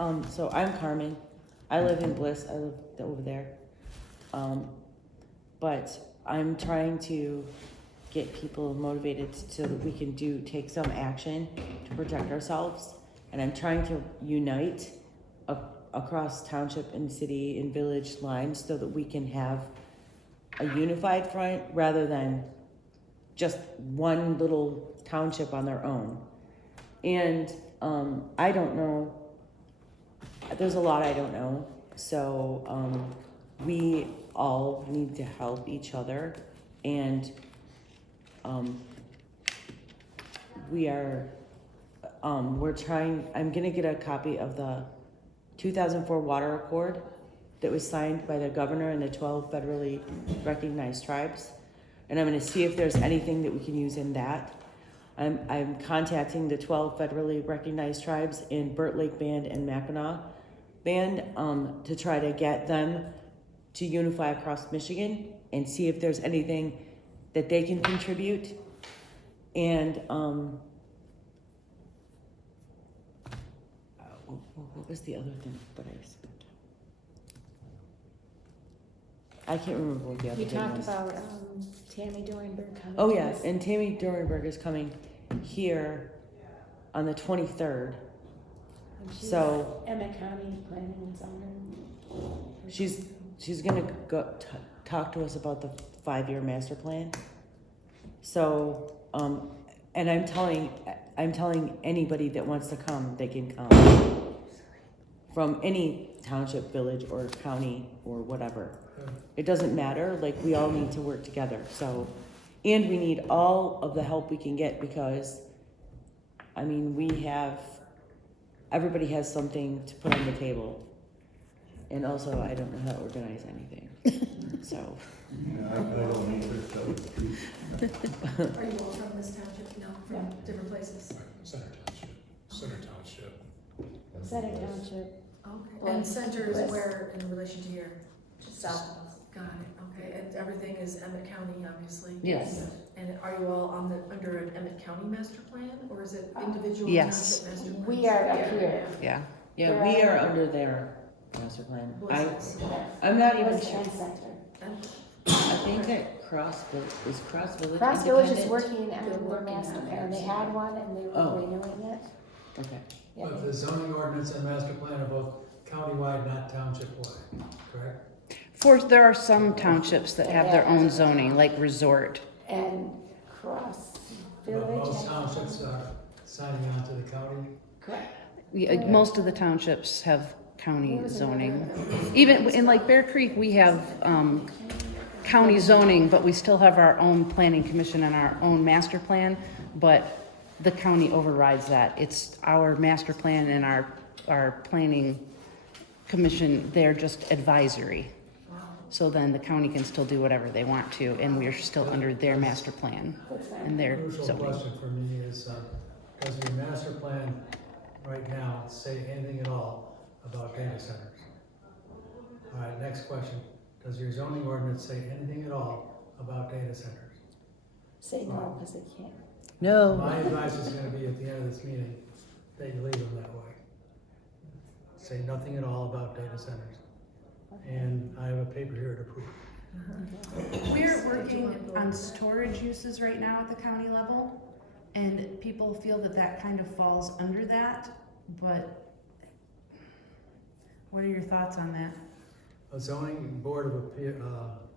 So I'm Carmen. I live in Bliss. I live over there. But I'm trying to get people motivated so that we can take some action to protect ourselves. And I'm trying to unite across township and city and village lines so that we can have a unified front rather than just one little township on their own. And I don't know. There's a lot I don't know. So we all need to help each other. And we're trying, I'm gonna get a copy of the 2004 Water Accord that was signed by the governor and the 12 federally recognized tribes. And I'm gonna see if there's anything that we can use in that. I'm contacting the 12 federally recognized tribes in Burt Lake Band and Mackinac Band to try to get them to unify across Michigan and see if there's anything that they can contribute. And what was the other thing that I said? I can't remember what the other thing was. You talked about Tammy Dorenberg coming. Oh yeah, and Tammy Dorenberg is coming here on the 23rd. So Emmet County Planning and Zoning. she's gonna go talk to us about the 5-year master plan. So and I'm telling anybody that wants to come, they can come from any township, village, or county, or whatever. It doesn't matter. Like, we all need to work together. So, and we need all of the help we can get because, I mean, everybody has something to put on the table. And also, I don't know how to organize anything. So. Yeah, I don't either, so. Are you all from this township? No, from different places? Center Township. Center Township. Okay. And center is Bliss. where in relation to here? South. Got it, okay. And everything is Emmet County, obviously? Yes. And are you all under an Emmet County master plan, or is it individual Yes. township master plans? We are up here. Yeah. Yeah, we are under their master plan. Bliss. I'm not even Bliss sure. and Center. I think that Cross Village Cross Village is independent? working on They're their working master on plan. theirs. They had one and they Oh. were renewing it. Okay. Yeah, But the zoning ordinance and master plan are both countywide, not township-wide, correct? There are some townships that have their own zoning, like resort. And Cross But Village. most townships are signing on to the county. Correct. Most of the townships have county There was zoning. another- Even in like Bear Creek, we have county zoning, but we still have our own planning commission and our own master plan, but the county overrides that. It's our master plan and our planning commission, they're just advisory. So then the county can still do whatever they want to, and we're still under their master plan and their Crucial zoning. question for me is, does your master plan right now say anything at all about data centers? All right, next question. Does your zoning ordinance say anything at all about data centers? Say no, because they can't. No. My advice is gonna be at the end of this meeting, that you leave them that way. Say nothing at all about data centers. And I have a paper here to prove. We're working on storage uses right now at the county level, and people feel that that kind of falls under that, but what are your thoughts on that? A zoning board of appeal,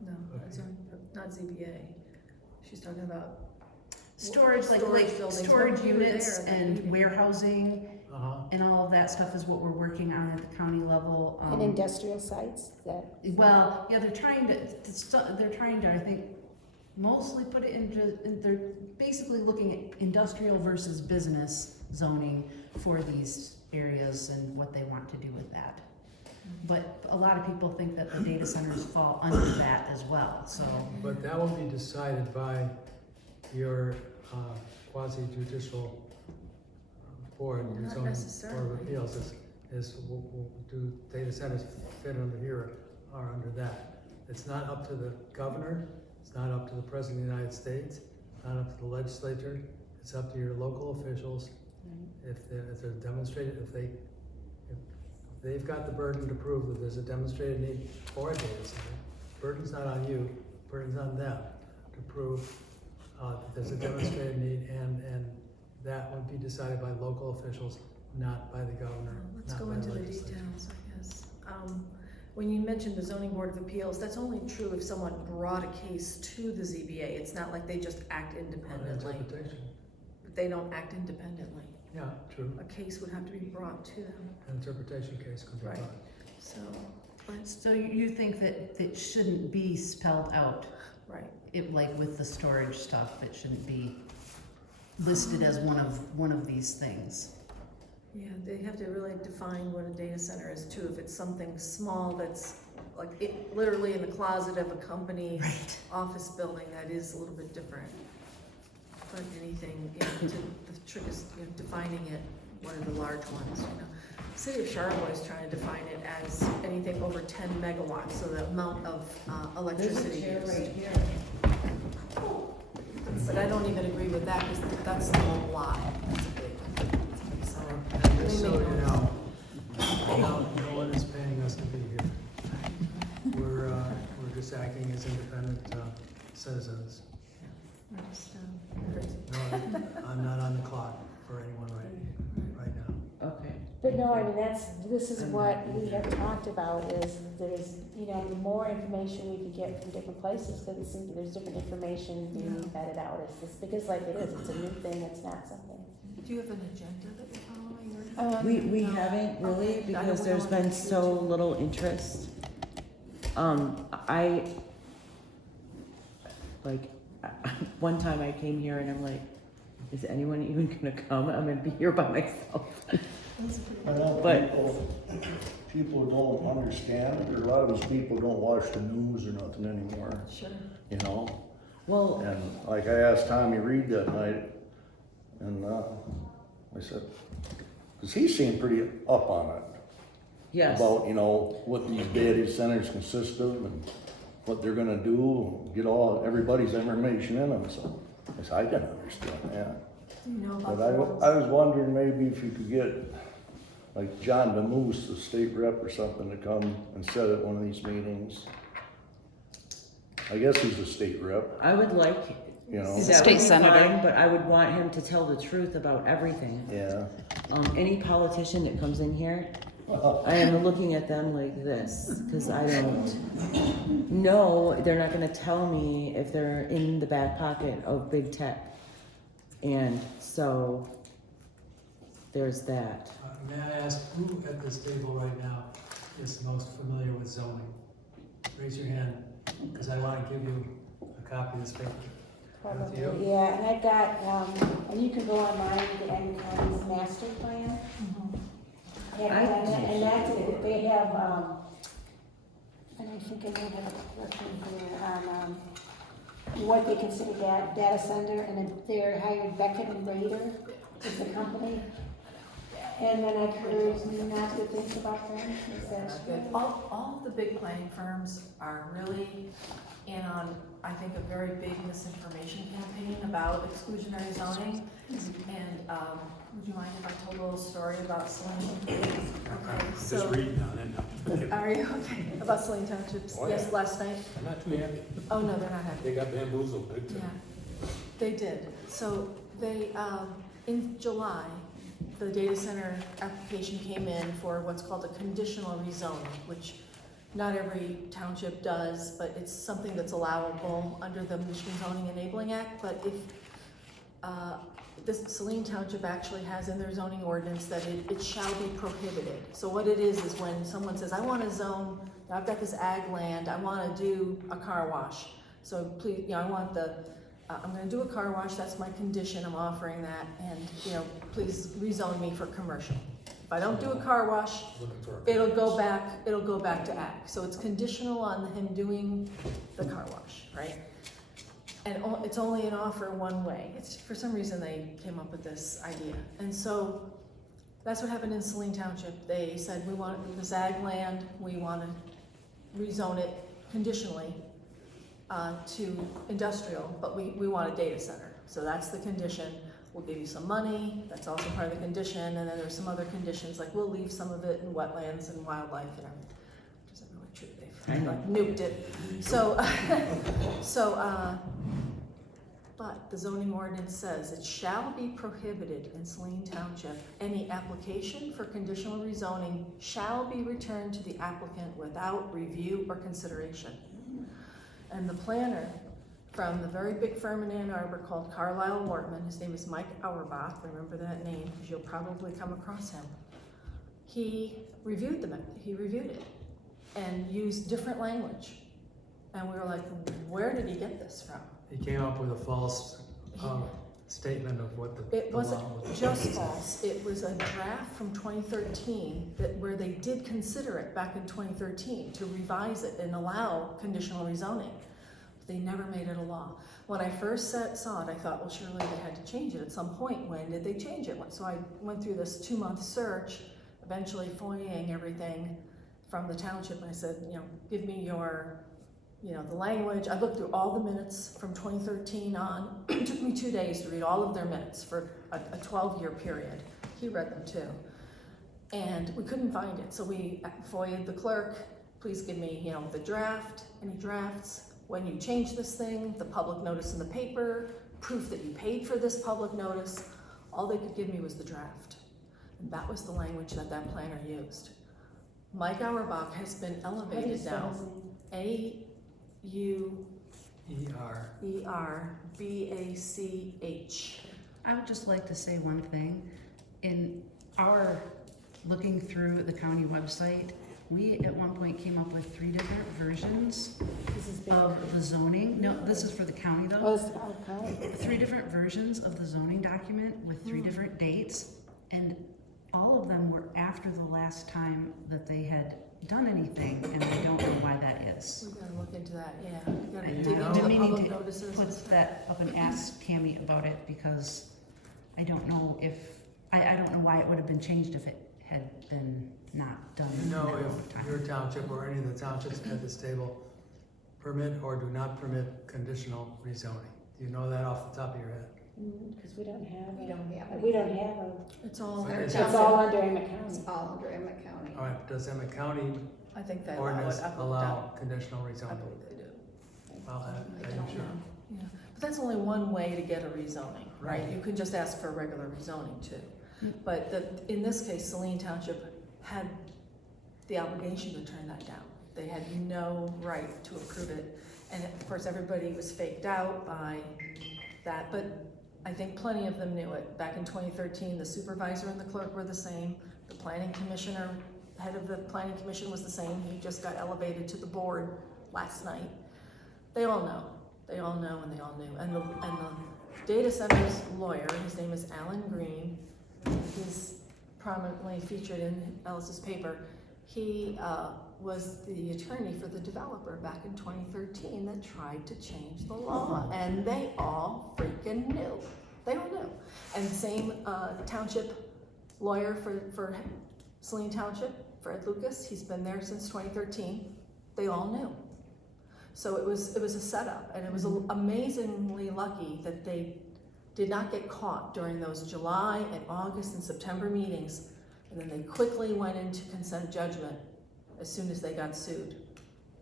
No, that's not ZBA. She's talking about Storage, like buildings. storage When we were units there at that and meeting. warehousing uh-huh, and all of that stuff is what we're working on at the county level. And industrial sites that. Well, yeah, they're trying to, I think, mostly put it they're basically looking at industrial versus business zoning for these areas and what they want to do with that. But a lot of people think that the data centers fall under that as well, so. but that will be decided by your quasi-judicial board, your Not zoning board necessarily. of appeals do data centers fit under here or under that? It's not up to the governor, it's not up to the president of the United States, not up to the legislature, it's up to your local officials. If they're demonstrated, if they've got the burden to prove that there's a demonstrated need for a data center. Burden's not on you, burden's on them to prove that there's a demonstrated need, and that would be decided by local officials, not by the governor, Let's not go by into the legislature. details, I guess. When you mentioned the zoning board of appeals, that's only true if someone brought a case to the ZBA. It's not like they just act independently. Interpretation, They don't act independently. yeah, true. A case would have to be brought to them, An interpretation case could be Right. brought. so, but, So you think that it shouldn't be spelled out, right. it, like with the storage stuff, it shouldn't be listed as one of these things? Yeah, they have to really define what a data center is too. If it's something small that's like it, literally in the closet of a company Right. office building, that is a little bit different. But anything, the trick is defining it, one of the large ones, City of Charlotte is trying to define it as anything over 10 megawatts, so the amount of electricity used. here. But I don't even agree with that, because that's a whole lot. That's a big center. And just so you know, no one is paying us to be here. We're just acting as independent citizens. We're just, No, I'm not on the clock for anyone right now. Okay. But no, I mean, this is what we have talked about, is there's, the more information we can get from different places, because it seems there's different information being vetted out. It's just, because like it is, it's a new thing, it's not something. Do you have an agenda that you're following? We haven't really, Okay. because there's been so little interest. One time I came here and I'm like, is anyone even gonna come? I'm gonna be here by myself. I know But- people don't understand, or a lot of these people don't watch the news or nothing anymore, Sure. Well, And like I asked Tommy Reed that night, and I said, cause he seemed pretty up on it. yes. About, what these data centers consist of and what they're gonna do, get everybody's information in them, so I said, I can understand that. Do you know about But the I was wondering maybe if you could get, like John DeMoose, the state rep or something, to come and sit at one of these meetings. I guess he's a state rep, I would like, He's a that would state be senator. fine, but I would want him to tell the truth about everything. yeah. Any politician that comes in here, I am looking at them like this, because I don't know, they're not gonna tell me if they're in the back pocket of big tech. And so, there's that. May I ask, who at this table right now is most familiar with zoning? Raise your hand, because I want to give you a copy of this paper. With you? Probably, yeah, and I've got, and you can go online and get Emmet County's master plan. And that's it, they have, and I think I might have a question here on, what they consider data center, and then they're hired Beckett and Rader is the company. And then I've heard not good things about them, is that true? all of the big planning firms are really in on, I think, a very big misinformation campaign about exclusionary zoning. And, would you mind if I told a little story about Saline? Okay, Just so, reading on it now. are you okay, about Saline Townships, Oh, yeah. yes, last night? I'm not too happy. Oh, no, they're not happy. They got bamboozled big Yeah, time. they did. So they, in July, the data center application came in for what's called a conditional rezoning, which not every township does, but it's something that's allowable under the Michigan Zoning Enabling Act. But if, this Saline Township actually has in their zoning ordinance that it shall be prohibited. So what it is when someone says, I want to zone, I've got this ag land, I want to do a car wash. So please, I want I'm gonna do a car wash, that's my condition, I'm offering that, and, please rezone me for commercial. If I don't do a car wash, Looking for it'll go back to ag. So it's conditional on him doing the car wash, right? And it's only an offer one way. It's, for some reason, they came up with this idea. And so that's what happened in Saline Township. They said, we want this ag land, we want to rezone it conditionally to industrial, but we want a data center. So that's the condition. we'll give you some money, that's also part of the condition, and then there's some other conditions, like we'll leave some of it in wetlands and wildlife and everything, which isn't really true, they've like nuked it. So, but the zoning ordinance says it shall be prohibited in Saline Township, any application for conditional rezoning shall be returned to the applicant without review or consideration. And the planner from the very big firm in Ann Arbor called Carlisle Wortman, his name is Mike Auerbach, remember that name because you'll probably come across him. He reviewed it and used different language. And we were like, where did he get this from? He came up with a false statement of what the It law wasn't was. just false, it was a draft from 2013 where they did consider it back in 2013 to revise it and allow conditional rezoning. They never made it a law. When I first saw it, I thought, well, surely they had to change it at some point. When did they change it? So I went through this 2-month search, eventually FOIAing everything from the township, and I said, give me your, the language. I looked through all the minutes from 2013 on. It took me 2 days to read all of their minutes for a 12-year period. He read them too. And we couldn't find it, so we FOIA'd the clerk. Please give me, the draft, any drafts. When you change this thing, the public notice in the paper, proof that you paid for this public notice. All they could give me was the draft. And that was the language that planner used. Mike Auerbach has been elevated now. Auerbach. I would just like to say one thing. In our looking through the county website, we at one point came up with 3 different versions of the zoning. No, this is for the county though. Oh, it's our county. 3 different versions of the zoning document with 3 different dates, and all of them were after the last time that they had done anything, and I don't know why that is. We gotta look into that, yeah. We gotta I dig know. into I've the been meaning public to notices. Put that up and ask Tammy about it, because I don't know if, I don't know why it would have been changed if it had been not done Do in you that know long of if time. your township or any of the townships at this table permit or do not permit conditional rezoning? Do you know that off the top of your head? Because we don't have. We don't have We don't have It's all, It's it's all under Emmet County. It's all under Emmet County. All right, does Emmet County I think they allow ordinance it. allow conditional I rezoning? believe they do. Well, I I'm don't sure. know. Yeah, but that's only one way to get a rezoning, right? Right. You can just ask for a regular rezoning too. But in this case, Saline Township had the obligation to turn that down. They had no right to approve it. And of course, everybody was faked out by that, but I think plenty of them knew it. Back in 2013, the supervisor and the clerk were the same. The planning commissioner, head of the planning commission was the same. He just got elevated to the board last night. They all know. They all know and they all knew. And the data center's lawyer, his name is Alan Green, he's prominently featured in Ellis's paper. He was the attorney for the developer back in 2013 that tried to change the law, and they all freaking knew. They all knew. And the same township lawyer for Saline Township, Fred Lucas, he's been there since 2013. They all knew. So it was a setup, and it was amazingly lucky that they did not get caught during those July and August and September meetings, and then they quickly went into consent judgment as soon as they got sued.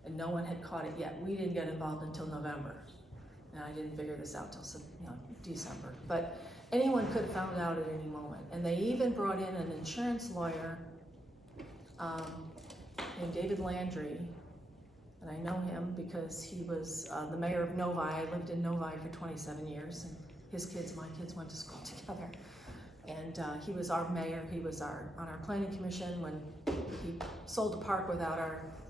And no one had caught it yet. We didn't get involved until November. And I didn't figure this out till December. But anyone could have found out at any moment. And they even brought in an insurance lawyer named David Landry. And I know him because he was the mayor of Novi. I lived in Novi for 27 years. And my kids went to school together. And he was our mayor. He was on our planning commission when he sold the park without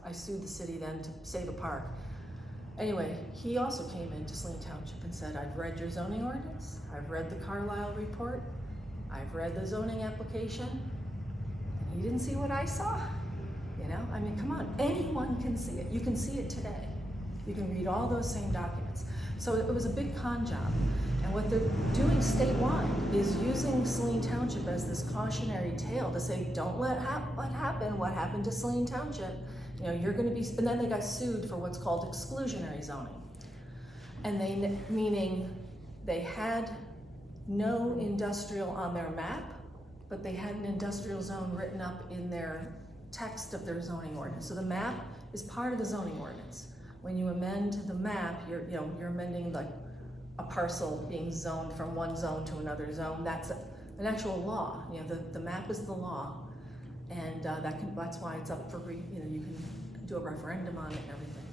I sued the city then to save a park. Anyway, he also came into Saline Township and said, I've read your zoning ordinance. I've read the Carlisle report. I've read the zoning application. And he didn't see what I saw. I mean, come on, anyone can see it. You can see it today. You can read all those same documents. So it was a big con job. And what they're doing statewide is using Saline Township as this cautionary tale to say, don't let what happened to Saline Township. You're gonna be, and then they got sued for what's called exclusionary zoning. And meaning they had no industrial on their map, but they had an industrial zone written up in their text of their zoning ordinance. So the map is part of the zoning ordinance. When you amend the map, you're amending like a parcel being zoned from one zone to another zone. That's an actual law. The map is the law, and that's why it's up for you can do a referendum on it and everything.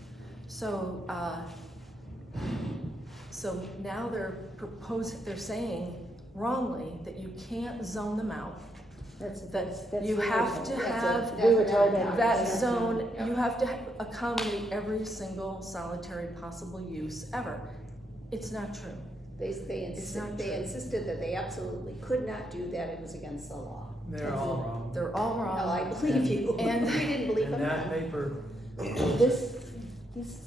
So now they're saying wrongly that you can't zone them out. That's You have to have we were told that. that zone, you have to accommodate every single solitary possible use ever. It's not true. They It's not true. insisted that they absolutely could not do that, it was against the law. They're all wrong. They're all Well, I wrong. believe you, And- we didn't believe And them that then. paper, This,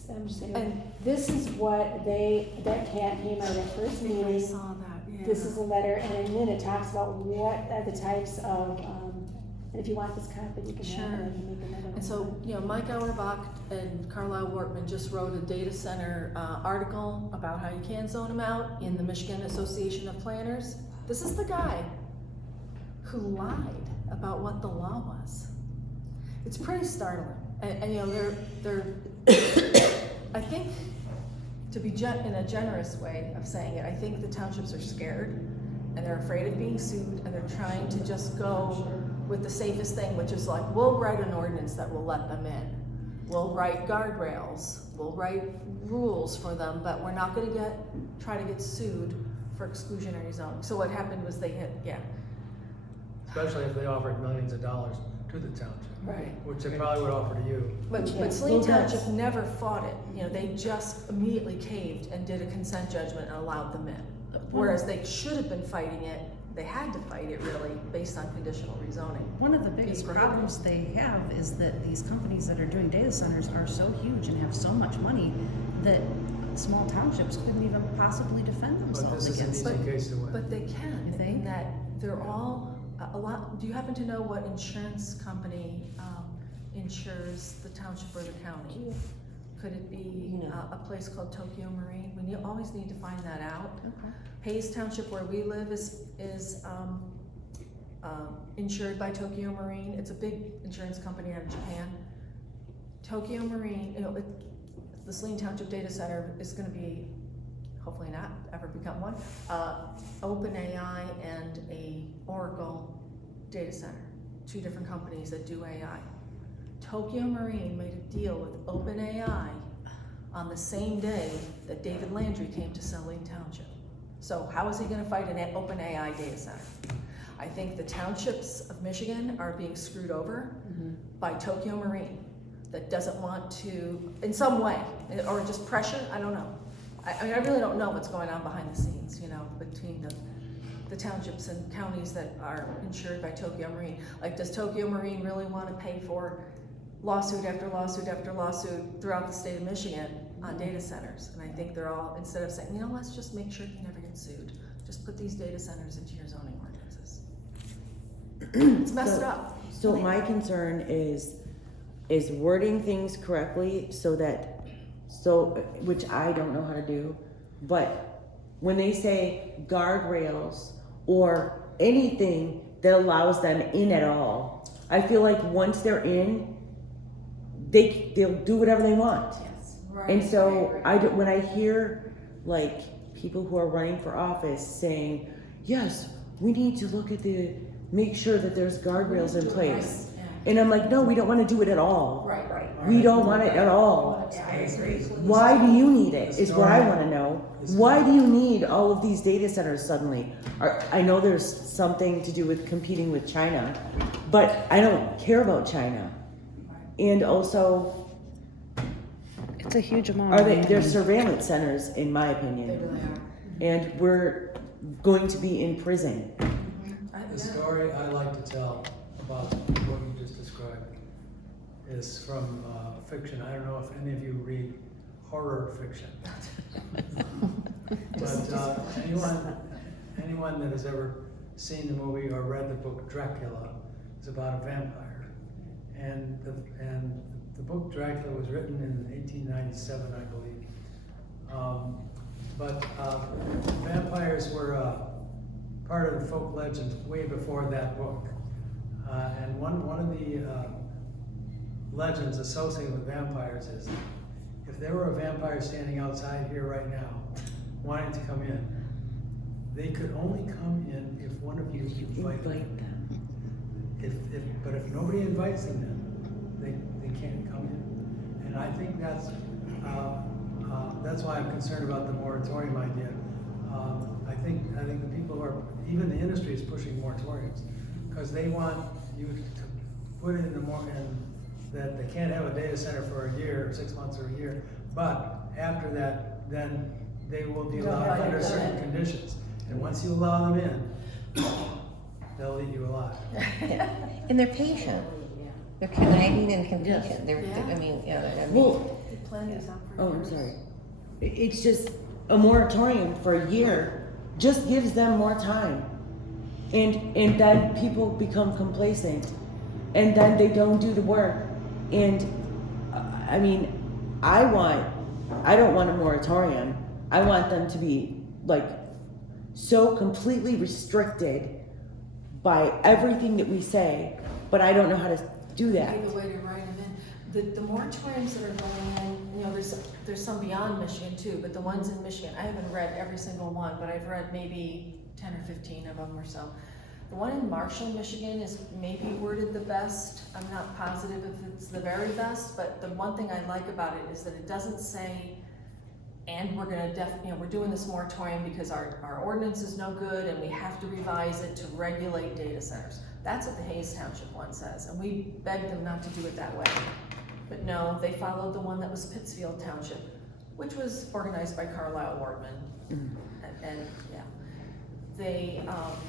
I'm just saying, And- this is what that came out of their first I meeting. saw that, yeah. This is a letter, and then it talks about what are the types of, and if you want this copy, you can have it, I can make another one. And so, Mike Auerbach and Carlisle Wortman just wrote a data center article about how you can zone them out in the Michigan Association of Planners. This is the guy who lied about what the law was. It's pretty startling. And they're I think, to be in a generous way of saying it, I think the townships are scared and they're afraid of being sued, and they're trying to just go with the safest thing, which is like, we'll write an ordinance that will let them in. We'll write guardrails, we'll write rules for them, but we're not gonna try to get sued for exclusionary zoning. So what happened was especially if they offered millions of dollars to the township, Right. which they probably would offer to you. But Saline Township never fought it. They just immediately caved and did a consent judgment and allowed them in. Whereas they should have been fighting it, they had to fight it really, based on conditional rezoning. One of the biggest It's problems they have is that these companies that are doing data centers are so huge and have so much money that small townships couldn't even possibly defend But themselves this is an against easy it. case to win. But they can, You think? in that they're all, a lot, do you happen to know what insurance company insures the township or the county? Could it be No. a place called Tokyo Marine? We always need to find that out. Okay. Hayes Township, where we live, is insured by Tokyo Marine. It's a big insurance company out of Japan. Tokyo Marine, the Saline Township Data Center is gonna be, hopefully not ever become one, OpenAI and a Oracle data center, two different companies that do AI. Tokyo Marine made a deal with OpenAI on the same day that David Landry came to Saline Township. So how is he gonna fight an OpenAI data center? I think the townships of Michigan are being screwed over by Tokyo Marine that doesn't want to, in some way, or just pressure, I don't know. I mean, I really don't know what's going on behind the scenes, between the townships and counties that are insured by Tokyo Marine. Like, does Tokyo Marine really want to pay for lawsuit after lawsuit after lawsuit throughout the state of Michigan on data centers? And I think they're all, instead of saying, let's just make sure you never get sued, just put these data centers into your zoning ordinances. It's messed up. So my concern is wording things correctly which I don't know how to do, but when they say guardrails or anything that allows them in at all, I feel like once they're in, they'll do whatever they want. Yes. And so when I hear like people who are running for office saying, yes, we need to make sure that there's guardrails in place. And I'm like, no, we don't want to do it at all. Right. We don't want it at all. I agree. Why do you need it, is what I want to know. Why do you need all of these data centers suddenly? I know there's something to do with competing with China, but I don't care about China. And also, It's a huge amount. of they're money. surveillance centers, in my opinion. They really are. And we're going to be in prison. The story I like to tell about what you just described is from fiction. I don't know if any of you read horror fiction. But anyone that has ever seen the movie or read the book Dracula is about a vampire. And the book Dracula was written in 1897, I believe. But vampires were part of the folk legends way before that book. And one of the legends associated with vampires is, if there were a vampire standing outside here right now, wanting to come in, they could only come in if one of you invited them. But if nobody invites them in, they can't come in. And I think that's why I'm concerned about the moratorium idea. I think the people who are, even the industry is pushing moratoriums, because they want you to put it in that they can't have a data center for a year, or 6 months, or a year, but after that, then they will be allowed under certain conditions. And once you allow them in, they'll eat you alive. Yeah. And they're patient. They're conniving and impatient. I mean, Well, The plan is out for oh, I'm years. sorry. It's just a moratorium for a year just gives them more time. And then people become complacent, and then they don't do the work. And I mean, I don't want a moratorium. I want them to be like so completely restricted by everything that we say, but I don't know how to do that. Either way to write them in. The moratoriums that are going in, you know, there's some beyond Michigan too, but the ones in Michigan, I haven't read every single one, but I've read maybe 10 or 15 of them or so. The one in Marshall, Michigan is maybe worded the best. I'm not positive if it's the very best, but the one thing I like about it is that it doesn't say, and we're gonna we're doing this moratorium because our ordinance is no good and we have to revise it to regulate data centers. That's what the Hayes Township one says, and we begged them not to do it that way. But no, they followed the one that was Pittsfield Township, which was organized by Carlisle Wardman. And yeah,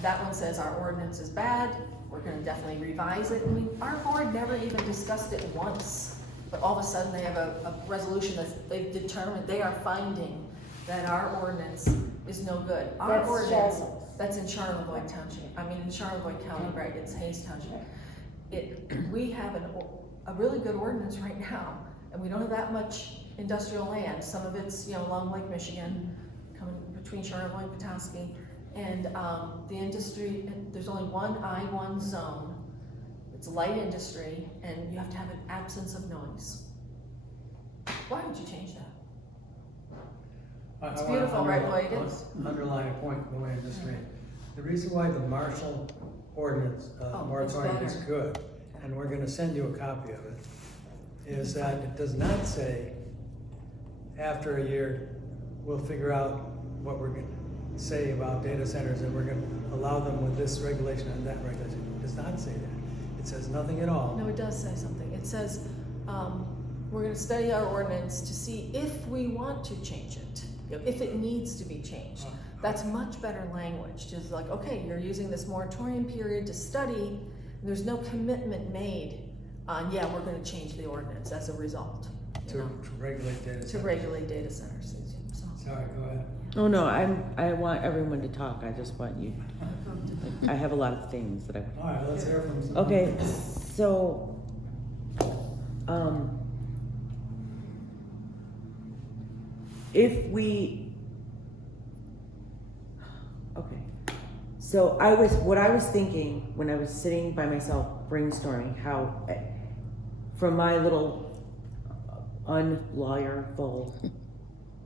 that one says our ordinance is bad, we're gonna definitely revise it. Our board never even discussed it once, but all of a sudden they have a resolution that they've determined, they are finding that our ordinance is no good. Our That's ordinance, Charlotte. that's in Charlevoix Township, in Charlevoix County, right, it's Hayes Township. We have a really good ordinance right now, and we don't have that much industrial land. Some of it's, along Lake Michigan, coming between Charlevoix and Petoskey. And the industry, there's only one I-1 zone. It's light industry, and you have to have an absence of noise. Why would you change that? It's beautiful right the way it is. Underline a point the way I just made. The reason why the Marshall ordinance Oh, moratorium it's is better. good, and we're gonna send you a copy of it, is that it does not say, after a year, we'll figure out what we're gonna say about data centers, and we're gonna allow them with this regulation and that regulation. It does not say that. It says nothing at all. No, it does say something. It says, we're gonna study our ordinance to see if we want to change it, if it needs to be changed. That's much better language, just like, okay, you're using this moratorium period to study, and there's no commitment made on, we're gonna change the ordinance as a result. To regulate data To centers. regulate data centers. So, Sorry, go ahead. Oh no, I want everyone to talk. I just want you. I have a lot of things that I. All right, let's hear from some. Okay, so, if we, okay, so what I was thinking when I was sitting by myself brainstorming how, from my little unlawyerful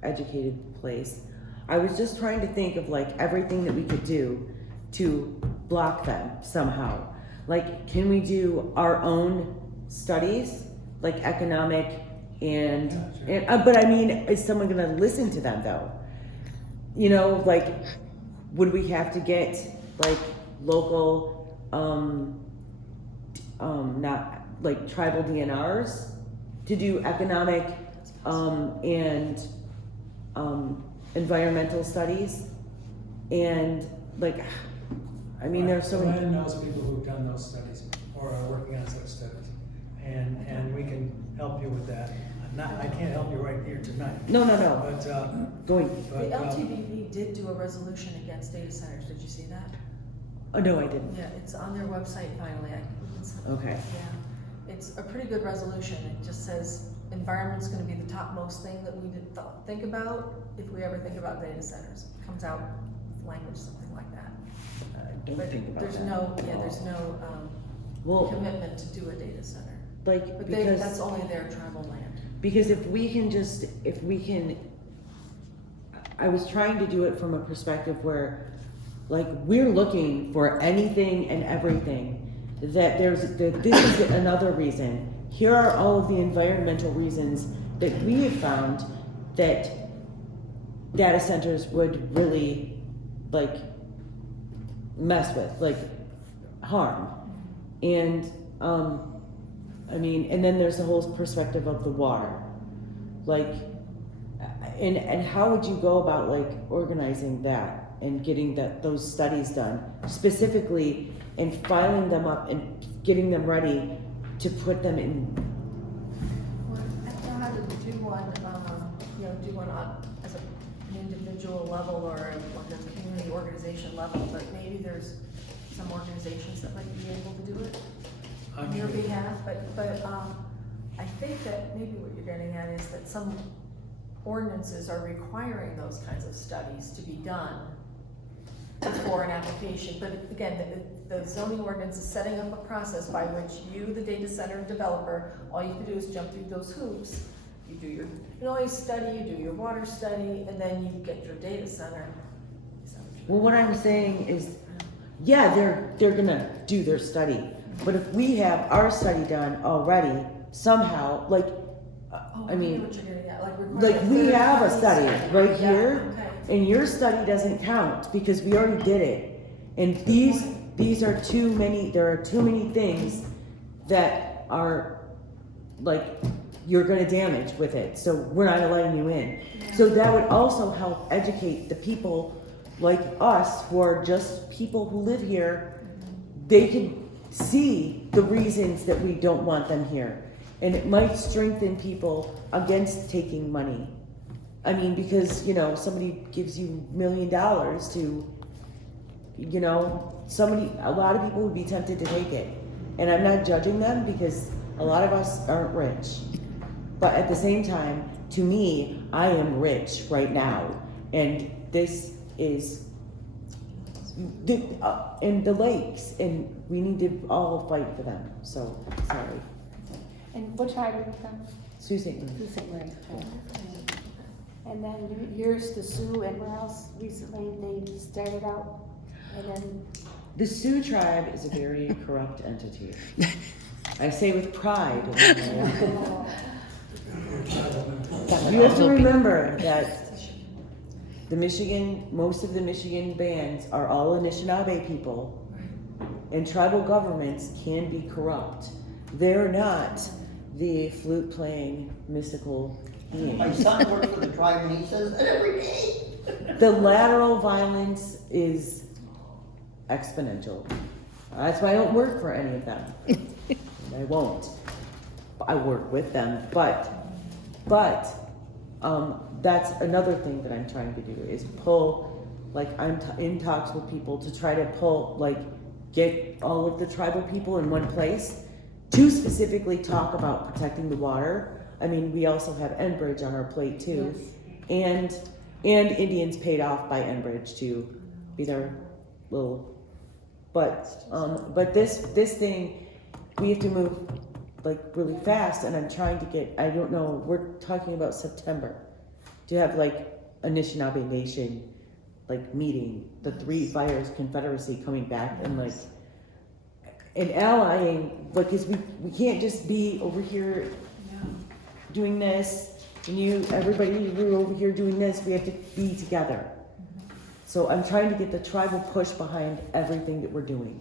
educated place, I was just trying to think of like everything that we could do to block them somehow. Like, can we do our own studies, like economic and, but I mean, is someone gonna listen to them though? Like, would we have to get like local, not like tribal DNRs to do economic, and, environmental studies? And like, I mean, there's so many. Ryan knows people who've done those studies or are working on such studies, and we can help you with that. I can't help you right here tonight. No, But, going. The LTVB did do a resolution against data centers. Did you see that? Oh, no, I didn't. Yeah, it's on their website finally. Okay. Yeah, it's a pretty good resolution. It just says environment's gonna be the topmost thing that we think about if we ever think about data centers. It comes out language, something like that. Don't But think about there's that. no, yeah, there's no, Well, commitment to do a data center. like, But because. that's only their tribal land. Because if we can, I was trying to do it from a perspective where, like, we're looking for anything and everything. That this is another reason. Here are all of the environmental reasons that we have found that data centers would really, like, mess with, like, harm. And, I mean, and then there's the whole perspective of the water. Like, and how would you go about, like, organizing that and getting those studies done specifically and filing them up and getting them ready to put them in? Well, I don't know how to do one, do one as an individual level or like a community organization level, but maybe there's some organizations that might be able to do it on your behalf, but I think that maybe what you're getting at is that some ordinances are requiring those kinds of studies to be done for an application, but again, the zoning ordinance is setting up a process by which you, the data center developer, all you have to do is jump through those hoops. You do your noise study, you do your water study, and then you get your data center. Well, what I'm saying is, yeah, they're gonna do their study, but if we have our study done already, somehow, like, I mean, What you're getting at, like, we have a study right Yeah, here, okay. and your study doesn't count because we already did it. And these are too many, there are too many things that are, like, you're gonna damage with it, so we're not letting you in. So that would also help educate the people like us who are just people who live here. They can see the reasons that we don't want them here. And it might strengthen people against taking money. I mean, because, somebody gives you $1 million to, a lot of people would be tempted to take it. And I'm not judging them because a lot of us aren't rich. But at the same time, to me, I am rich right now. And this is, and the lakes, and we need to all fight for them. So, sorry. And what tribe are you from? Sioux St. Louis. Sioux St. Louis. And then yours, the Sioux, and where else recently they started out? And then, The Sioux tribe is a very corrupt entity. I say with pride. You have to remember that most of the Michigan bands are all Anishinaabe people, and tribal governments can be corrupt. They're not the flute-playing mystical beings. My son works for the tribe and he says that every day. The lateral violence is exponential. That's why I don't work for any of them. I won't. I work with them, but that's another thing that I'm trying to do is pull, like, I'm in talks with people to try to pull, like, get all of the tribal people in one place to specifically talk about protecting the water. I mean, we also have Enbridge on our plate too, and Indians paid off by Enbridge to be their little, but this thing, we have to move, like, really fast, and I'm trying to get, I don't know, we're talking about September to have, like, Anishinaabe Nation, like, meeting, the Three Fires Confederacy coming back and, like, and allying, like, cause we can't just be over here doing this, and everybody over here doing this, we have to be together. So I'm trying to get the tribal push behind everything that we're doing.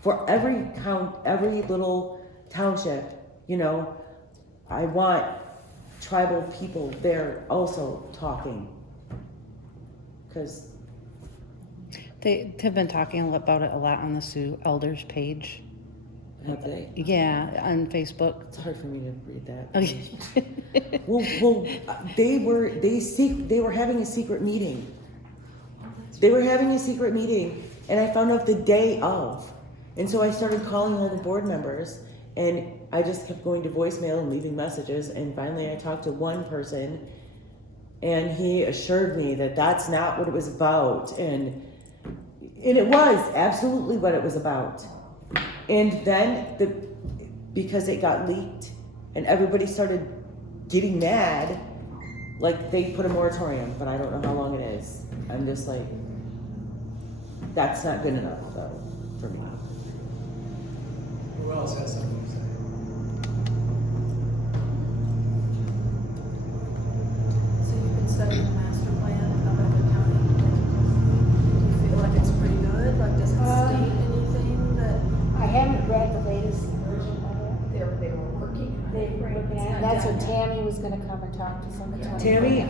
For every little township, I want tribal people there also talking. Cause They have been talking about it a lot on the Sioux Elders page. have they, Yeah, on Facebook. it's hard for me to read that. Okay. Well, they were having a secret meeting. They were having a secret meeting, and I found out the day of. And so I started calling all the board members, and I just kept going to voicemail and leaving messages, and finally I talked to one person, and he assured me that that's not what it was about, and And it was absolutely what it was about. And then because it got leaked and everybody started getting mad, like they put a moratorium, but I don't know how long it is. I'm just like, that's not good enough though, for me. Who else has something to say? So you've been studying the master plan of Emmet County. Do you feel like it's pretty good? Like, does it state anything that? I haven't read the latest version of it. They were working on They it. were looking at it. That's what Tammy was gonna come and talk to some of the. Tammy?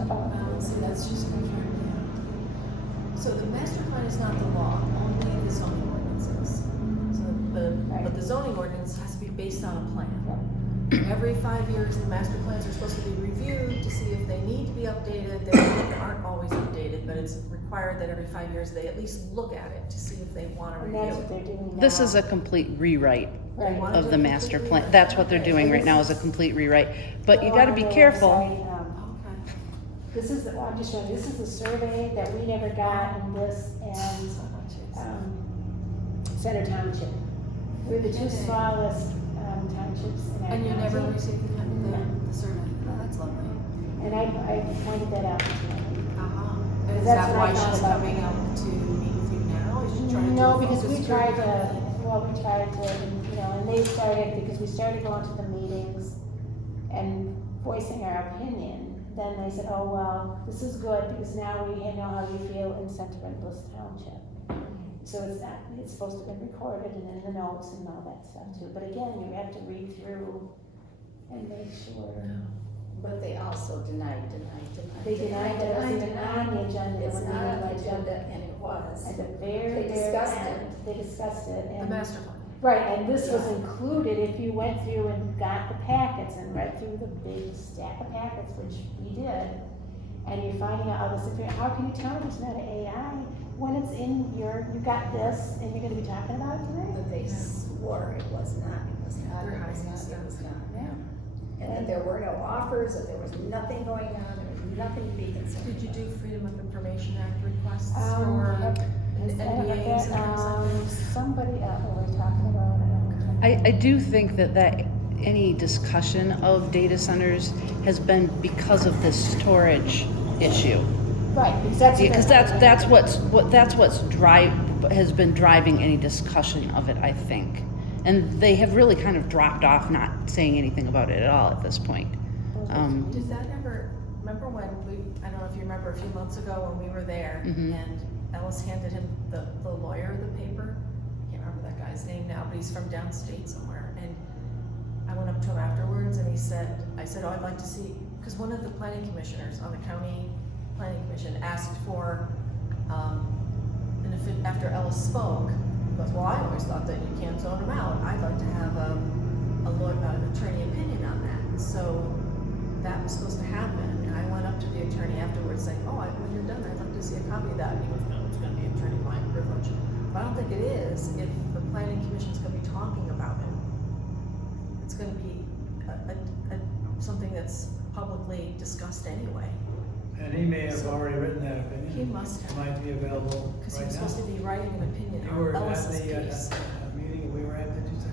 About. So that's just confirmed, yeah. So the master plan is not the law, only the zoning ordinances. So but the zoning ordinance has to be based on a plan. Every 5 years, the master plans are supposed to be reviewed to see if they need to be updated. They aren't always updated, but it's required that every 5 years they at least look at it to see if they want to And review that's what it. they're doing now. This is a complete rewrite Right. of the master plan. That's what they're doing right now, is a complete rewrite. But you gotta be careful. Okay. This is, I'll just show you, this is a survey that we never got in Bliss and, Center Township. We're the two smallest, townships in our county. And you never received the survey? Oh, that's lovely. And I pointed that out to you. Uh-huh. Is That's that what I why thought she's about coming it. out to meet with you now? Is she trying to do No, a because we focus tried group? we tried to, and they started, because we started going to the meetings and voicing our opinion. Then they said, oh, well, this is good, because now we know how we feel in Center and Bliss Township. So it's supposed to have been recorded and in the notes and all that stuff too. But again, you have to read through and make sure. But they also denied. They denied that it was even on the agenda. It's when we not on went the to- agenda, and it was. At the very, They very discussed end, it. they discussed it, The and, master plan. right, and this was included if you went through and got the packets and read through the big stack of packets, which we did, and you're finding out all this, how can you tell it's not an AI when it's in you got this, and you're gonna be talking about it tonight? But they swore it was not, it was not, They're it was hiding not, stuff. it was not. Yeah. And that there were no offers, that there was nothing going on, there was nothing to be concerned Did you about. do Freedom of Information Act requests for I NDAs and that, things like that? somebody else, we're talking about, I don't know. I do think that any discussion of data centers has been because of this storage issue. Right, because that's. what Because they're- that's what's has been driving any discussion of it, I think. And they have really kind of dropped off, not saying anything about it at all at this point. Did that ever, remember when I don't know if you remember a few months ago when we were there Mhm. and Ellis handed him the lawyer the paper? I can't remember that guy's name now, but he's from downstate somewhere. And I went up to him afterwards and I said, oh, I'd like to see, because one of the planning commissioners on the county planning commission asked for, after Ellis spoke, he goes, well, I always thought that you can't zone them out. I'd like to have an attorney opinion on that. And so that was supposed to happen. And I went up to the attorney afterwards saying, oh, when you're done, I'd like to see a copy of that. And he goes, no, it's gonna be attorney-client privilege. But I don't think it is if the planning commission's gonna be talking about it. It's gonna be something that's publicly discussed anyway. And he may have already written that opinion. He must It have, might be available because he right was now. supposed to be writing an opinion You were on at Ellis's the piece. meeting we were at, did you say?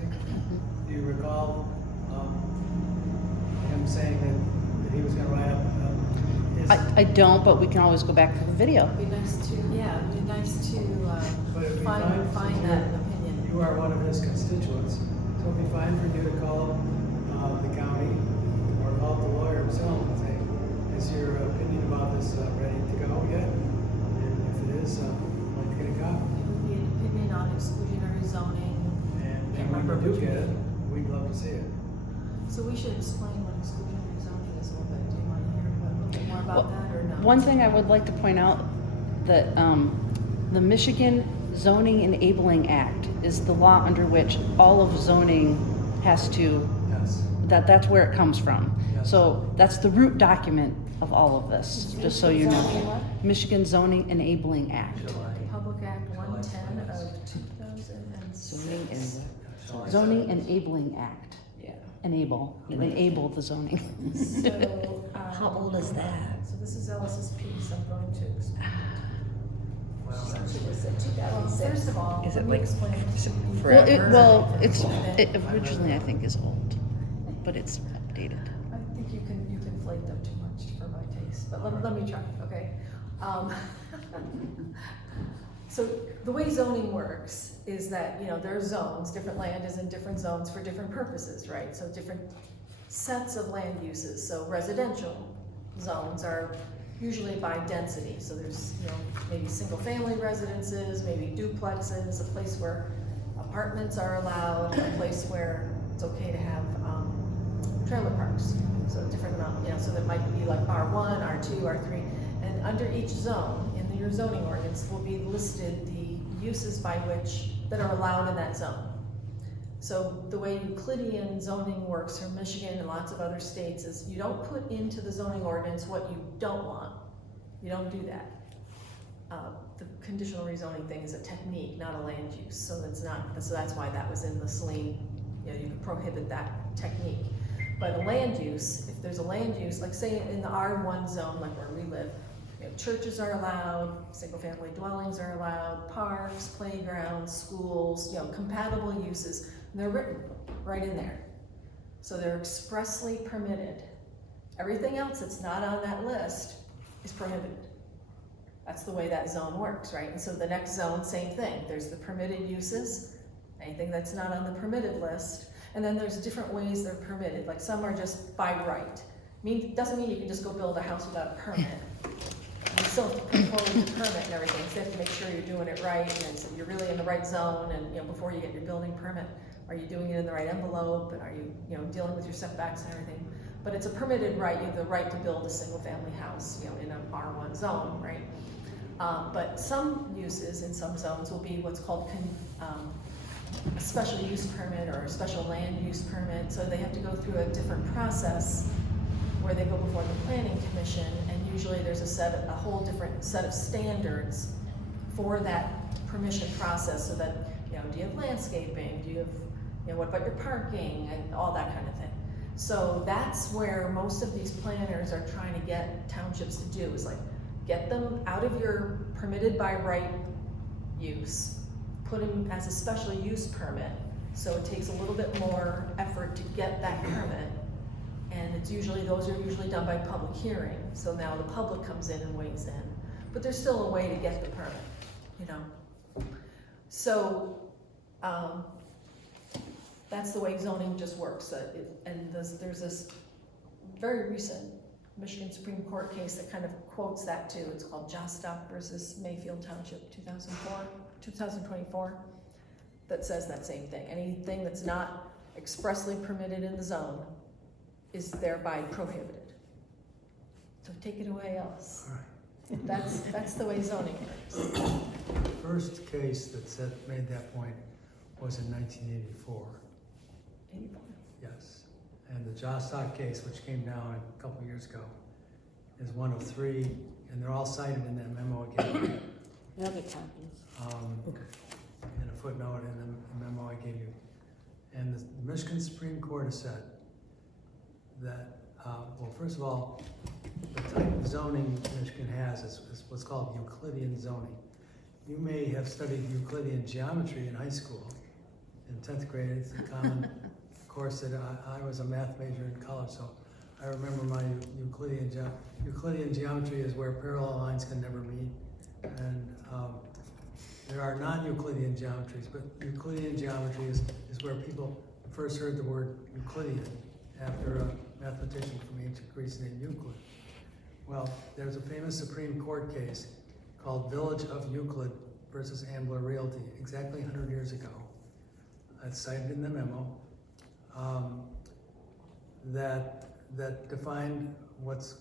Do you recall him saying that he was gonna write up his? I don't, but we can always go back to the video. It'd be nice to, yeah, it'd be nice to But it'd be find fine, since that opinion. You are one of his constituents, so it'd be fine for you to call the county or call the lawyer himself and say, is your opinion about this ready to go yet? And if it is, I'd like to get a copy. It would be an opinion on exclusionary zoning. And Can't when remember you do which get it, one. we'd love to see it. So we should explain what exclusionary zoning is a little bit. Do you want to hear a little bit more about that or no? One thing I would like to point out that the Michigan Zoning Enabling Act is the law under which all of zoning has to, Yes. that's where it comes from. Yes. So that's the root document of all of this, just so you Zoning know. what? Michigan Zoning Enabling Act. Public Act 110 of 2006. Zoning Enabling Act. Yeah. Enable the zoning. So, How old is that? So this is Ellis's piece. I'm going to explain it. It was in Well, 2006. first of all, Is it let me like explain. Well, it originally I think is old, but it's updated. I think you conflate them too much for my taste, but let me try, okay? So the way zoning works is that, you know, there are zones, different land is in different zones for different purposes, right? So different sets of land uses. So residential zones are usually by density. So there's, you know, maybe single-family residences, maybe duplexes, a place where apartments are allowed, a place where it's okay to have trailer parks. So different amount, you know, so that might be like R1, R2, R3. And under each zone, in your zoning ordinance, will be listed the uses by which, that are allowed in that zone. So the way Euclidean zoning works for Michigan and lots of other states is you don't put into the zoning ordinance what you don't want. You don't do that. The conditional rezoning thing is a technique, not a land use. So that's why that was in the Saline, you know, you can prohibit that technique. But a land use, if there's a land use, like say in the R1 zone, like where we live, you know, churches are allowed, single-family dwellings are allowed, parks, playgrounds, schools, you know, compatible uses, and they're written right in there. So they're expressly permitted. Everything else that's not on that list is prohibited. That's the way that zone works, right? And so the next zone, same thing. There's the permitted uses, anything that's not on the permitted list, and then there's different ways they're permitted. Like some are just by right. Doesn't mean you can just go build a house without a permit. You still have to put forward the permit and everything, so you have to make sure you're doing it right, and so you're really in the right zone, and you know, before you get your building permit, are you doing it in the right envelope, and are you know, dealing with your setbacks and everything? But it's a permitted right. You have the right to build a single-family house, you know, in an R1 zone, right? But some uses in some zones will be what's called a special use permit or a special land use permit. So they have to go through a different process where they go before the planning commission, and usually there's a whole different set of standards for that permission process. So that, you know, do you have landscaping? Do you have, you know, what about your parking and all that kind of thing? So that's where most of these planners are trying to get townships to do, is like get them out of your permitted by right use, put them as a special use permit. So it takes a little bit more effort to get that permit. And those are usually done by public hearing. So now the public comes in and weighs in, but there's still a way to get the permit, you know? So, that's the way zoning just works. There's this very recent Michigan Supreme Court case that kind of quotes that too. It's called Jostock versus Mayfield Township, 2024, that says that same thing. Anything that's not expressly permitted in the zone is thereby prohibited. So take it away, Ellis. All right. That's the way zoning works. The first case that made that point was in 1984. 84. Yes. And the Jostock case, which came down a couple of years ago, is one of three, and they're all cited in that memo again. The other copies. In a footnote in the memo I gave you. And the Michigan Supreme Court has said that, well, first of all, the type of zoning Michigan has is what's called Euclidean zoning. You may have studied Euclidean geometry in high school, in 10th grade. It's a common course that I was a math major in college, so I remember my Euclidean geometry is where parallel lines can never meet. And there are non-Euclidean geometries, but Euclidean geometry is where people first heard the word Euclidean after a mathematician from ancient Greece named Euclid. Well, there's a famous Supreme Court case called Village of Euclid versus Ambler Realty, exactly 100 years ago. It's cited in the memo, that defined what's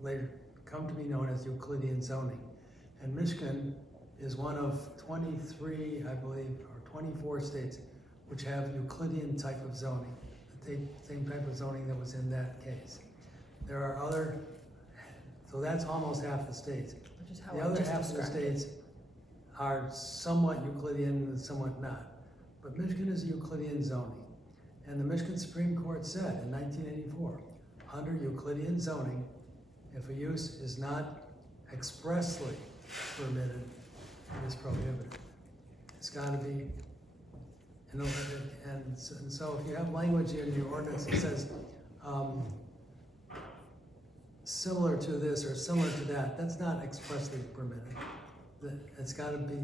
later come to be known as Euclidean zoning. And Michigan is one of 23, I believe, or 24 states which have Euclidean type of zoning, the same type of zoning that was in that case. There are other, so that's almost half the states. Which is how The I other just half of the described it. states are somewhat Euclidean and somewhat not. But Michigan is Euclidean zoning. And the Michigan Supreme Court said in 1984, under Euclidean zoning, if a use is not expressly permitted, it is prohibited. It's gotta be, and so if you have language in your ordinance that says, similar to this or similar to that, that's not expressly permitted. It's gotta be,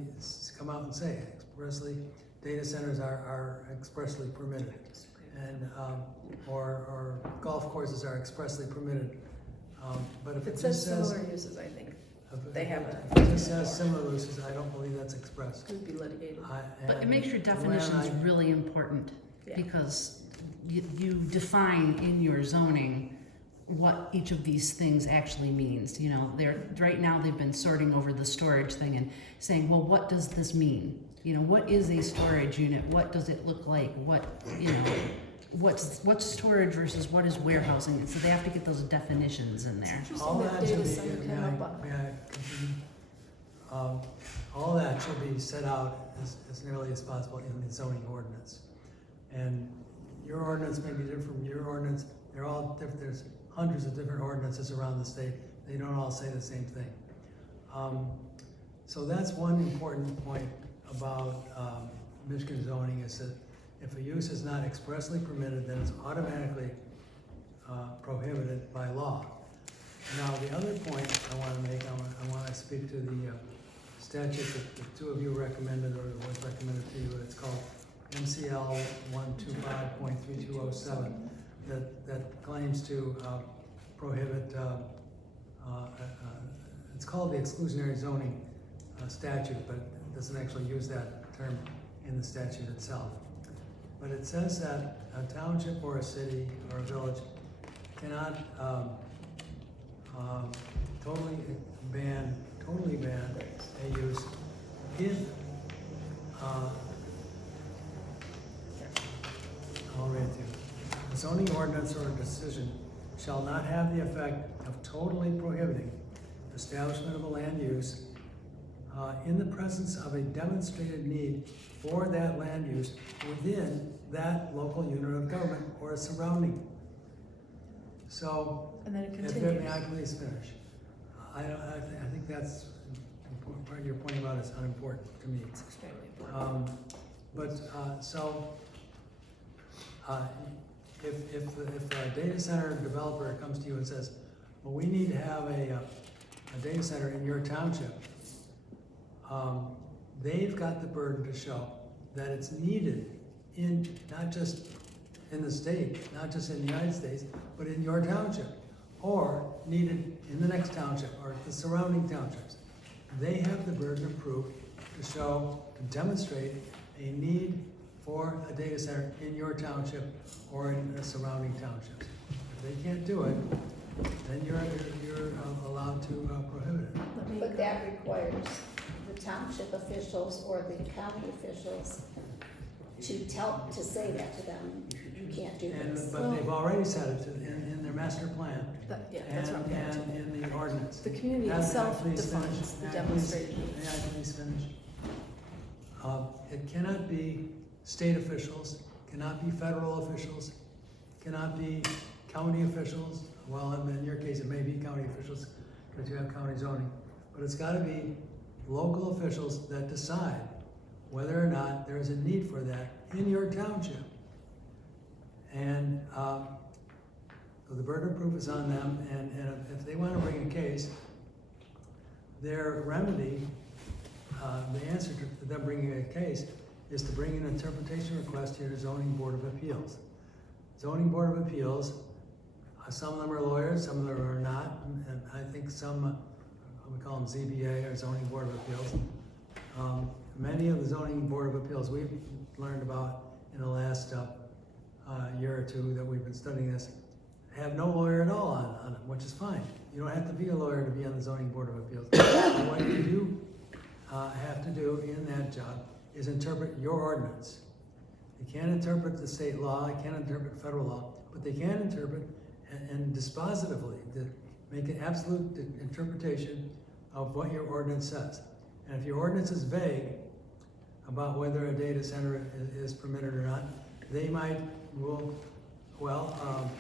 come out and say expressly, data centers are expressly permitted. And, or golf courses are expressly permitted. But if It it says just says. similar uses, I think, If they have If it just says similar uses, I don't believe that's expressed. could be litigated. But it And makes your when definitions I- really important, Yeah. because you define in your zoning what each of these things actually means. You know, right now they've been sorting over the storage thing and saying, well, what does this mean? You know, what is a storage unit? What does it look like? What, you know, what's storage versus what is warehousing? So they have to get those definitions in there. All Interesting that that should data be, center came up on. may I continue? All that should be set out as nearly as possible in the zoning ordinance. And your ordinance may be different from your ordinance. They're all different. There's hundreds of different ordinances around the state. They don't all say the same thing. So that's one important point about Michigan zoning, is that if a use is not expressly permitted, then it's automatically prohibited by law. Now, the other point I want to make, I want to speak to the statute that the two of you recommended, or was recommended to you. It's called MCL 125.3207, that claims to prohibit, it's called the exclusionary zoning statute, but it doesn't actually use that term in the statute itself. But it says that a township or a city or a village cannot totally ban a use if I'll read it to you. A zoning ordinance or decision shall not have the effect of totally prohibiting establishment of a land use in the presence of a demonstrated need for that land use within that local unit of government or a surrounding. So, And then it if continues. may I please finish? I think that's part you're pointing about is unimportant to me. It's extremely important. If a data center developer comes to you and says, well, we need to have a data center in your township, they've got the burden to show that it's needed in, not just in the state, not just in the United States, but in your township, or needed in the next township or the surrounding townships. They have the burden of proof to show, to demonstrate a need for a data center in your township or in the surrounding townships. If they can't do it, then you're allowed to prohibit it. Let me But go. that requires the township officials or the county officials to say that to them, you can't do this. But they've already said it in their master plan Yeah, that's what I'm getting to. and in the ordinance. The community May I itself please defines finish? the May I demonstrated please- need. May I please finish? It cannot be state officials, cannot be federal officials, cannot be county officials. Well, in your case, it may be county officials because you have county zoning, but it's gotta be local officials that decide whether or not there is a need for that in your township. And so the burden of proof is on them, and if they want to bring a case, their remedy, the answer to them bringing a case is to bring an interpretation request to your zoning board of appeals. Zoning board of appeals, some of them are lawyers, some of them are not, and I think some, we call them ZBA or zoning board of appeals. Many of the zoning board of appeals we've learned about in the last year or two that we've been studying this have no lawyer at all on it, which is fine. You don't have to be a lawyer to be on the zoning board of appeals. But what you do have to do in that job is interpret your ordinance. They can't interpret the state law, they can't interpret federal law, but they can interpret and dispositively make an absolute interpretation of what your ordinance says. And if your ordinance is vague about whether a data center is permitted or not, they might rule, well,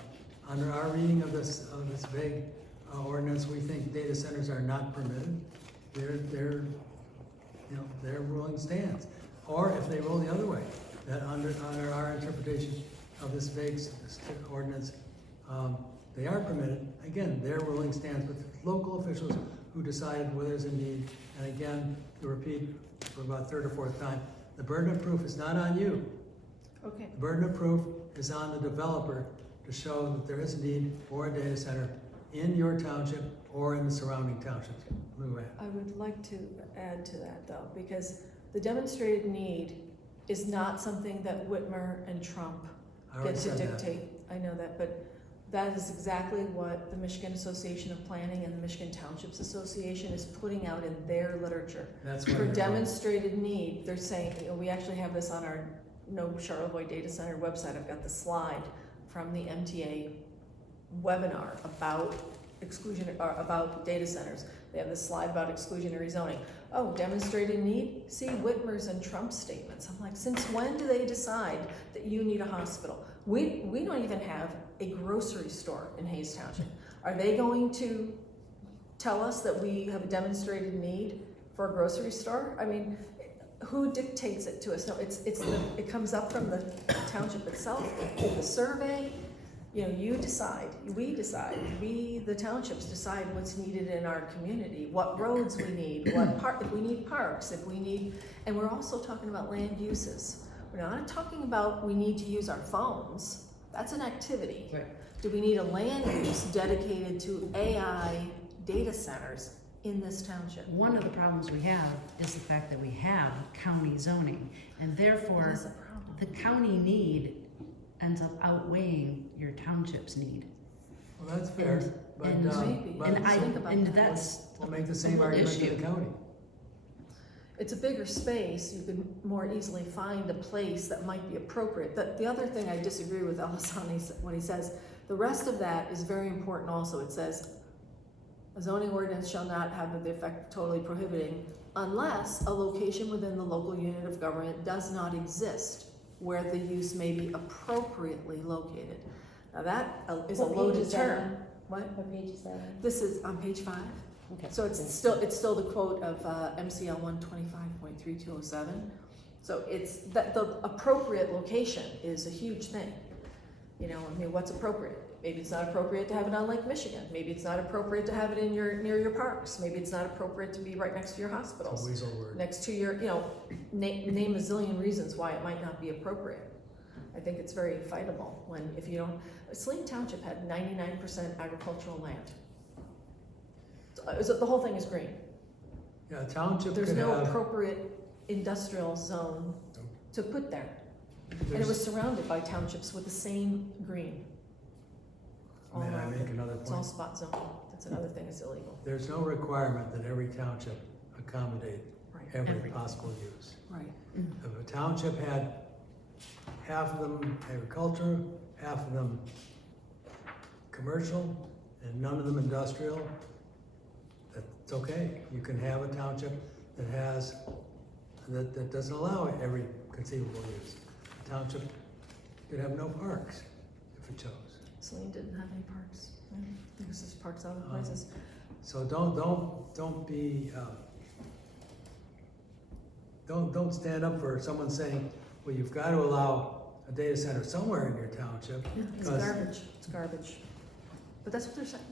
under our reading of this vague ordinance, we think data centers are not permitted. you know, their ruling stands. Or if they rule the other way, that under our interpretation of this vague ordinance, they are permitted, again, their ruling stands with local officials who decided whether there's a need. And again, to repeat for about third or fourth time, the burden of proof is not on you. Okay. The burden of proof is on the developer to show that there is a need for a data center in your township or in the surrounding townships. Lou Ann. I would like to add to that though, because the demonstrated need is not something that Whitmer and Trump I already get to said that. dictate. I know that, but that is exactly what the Michigan Association of Planning and the Michigan Townships Association is putting out in their literature. That's why For you're- demonstrated need, they're saying, you know, we actually have this on our No Charlevoix Data Center website. I've got the slide from the MTA webinar about exclusion, or about data centers. They have this slide about exclusionary zoning. Oh, demonstrated need? See Whitmer's and Trump's statements. I'm like, since when do they decide that you need a hospital? We don't even have a grocery store in Hayes Township. Are they going to tell us that we have a demonstrated need for a grocery store? I mean, who dictates it to us? No, it comes up from the township itself, the survey. You know, you decide, we decide, we, the townships, decide what's needed in our community, what roads we need, if we need parks, if we need, and we're also talking about land uses. We're not talking about we need to use our phones. That's an activity. Right. Do we need a land use dedicated to AI data centers in this township? One of the problems we have is the fact that we have county zoning, and therefore, That's a problem. the county need ends up outweighing your township's need. Well, that's fair, but, and maybe. but And I, think about and that. that's we'll make the a same real argument to issue. the county. It's a bigger space, you could more easily find a place that might be appropriate. The other thing I disagree with Ellis on what he says, the rest of that is very important also. It says, a zoning ordinance shall not have the effect of totally prohibiting unless a location within the local unit of government does not exist where the use may be appropriately located. Now that is a What page loaded is that term. on? What? What page is that on? This is on page 5. Okay. So it's still the quote of MCL 125.3207. So it's that the appropriate location is a huge thing. You know, I mean, what's appropriate? Maybe it's not appropriate to have it on Lake Michigan. Maybe it's not appropriate to have it near your parks. Maybe it's not appropriate to be right next to your It's hospitals, a weasel word. next to your, you know, name a zillion reasons why it might not be appropriate. I think it's very fightable when, if you don't, Saline Township had 99% agricultural land. So the whole thing is green. Yeah, a township There's could no have, appropriate industrial zone to put there. And it there's- was surrounded by townships with the same green. all may I around make it. another It's all point? spot zoning. That's another thing that's illegal. There's no requirement that every township accommodate Right. every possible use. Right. If a township had half of them agriculture, half of them commercial, and none of them industrial, that's okay. You can have a township that has, that doesn't allow every conceivable use. A township could have no parks if it chose. Saline didn't have any parks. There's just parks other Um, places. So don't be, don't stand up for someone saying, well, you've got to allow a data center somewhere in your township. It's 'cause- garbage. It's garbage. But that's what they're saying.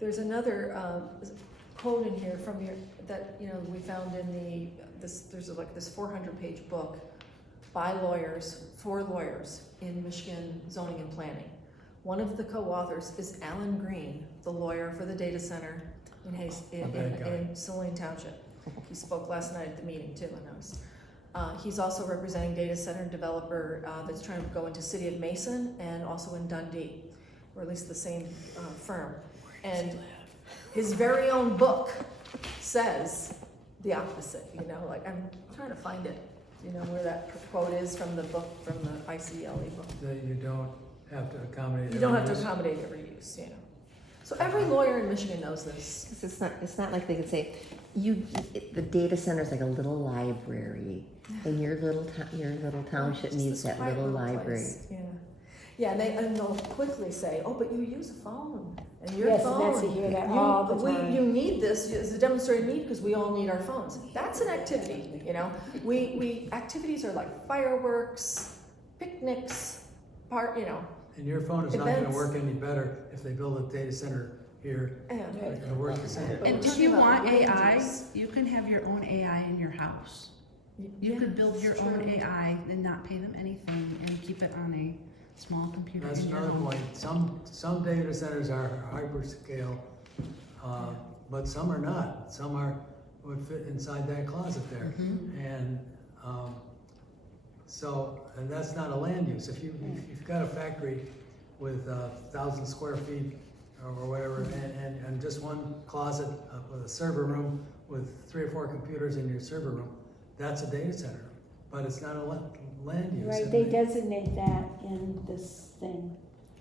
There's another quote in here from that, you know, we found in there's like this 400-page book by lawyers, for lawyers in Michigan zoning and planning. One of the co-authors is Alan Green, the lawyer for the data center in Saline Township. He spoke last night at the meeting too, I noticed. He's also representing data center developer that's trying to go into City of Mason and also in Dundee, or at least the same firm. And his very own book says the opposite, you know, like I'm trying to find it. You know where that quote is from the book, from the ICLE book? That you don't have to accommodate. You don't have every to use. accommodate every use, you know. So every lawyer in Michigan knows this. 'Cause it's not like they could say, the data center's like a little library, and your little township Just needs this that quiet little library. place, yeah. Yeah, and they'll quickly say, oh, but you use a phone, and your Yes, phone. and that's, you hear that all the time. You need this as a demonstrated need because we all need our phones. That's an activity, you know? Activities are like fireworks, picnics, you know. And your phone is not gonna Events. work any better if they build a data center here. Yeah. It's gonna work the same. But And we're if talking you about want ranges. AI, you can have your own AI in your house. You Yeah, could build your it's own true. AI and not pay them anything and keep it on a small computer That's in your another home. point. Some data centers are hyperscale, but some are not. Some would fit inside that closet there. And, and that's not a land use. If you've got a factory with 1,000 square feet or whatever, and just one closet with a server room with 3 or 4 computers in your server room, that's a data center, but it's not a land use. Right, And they designate that in this thing.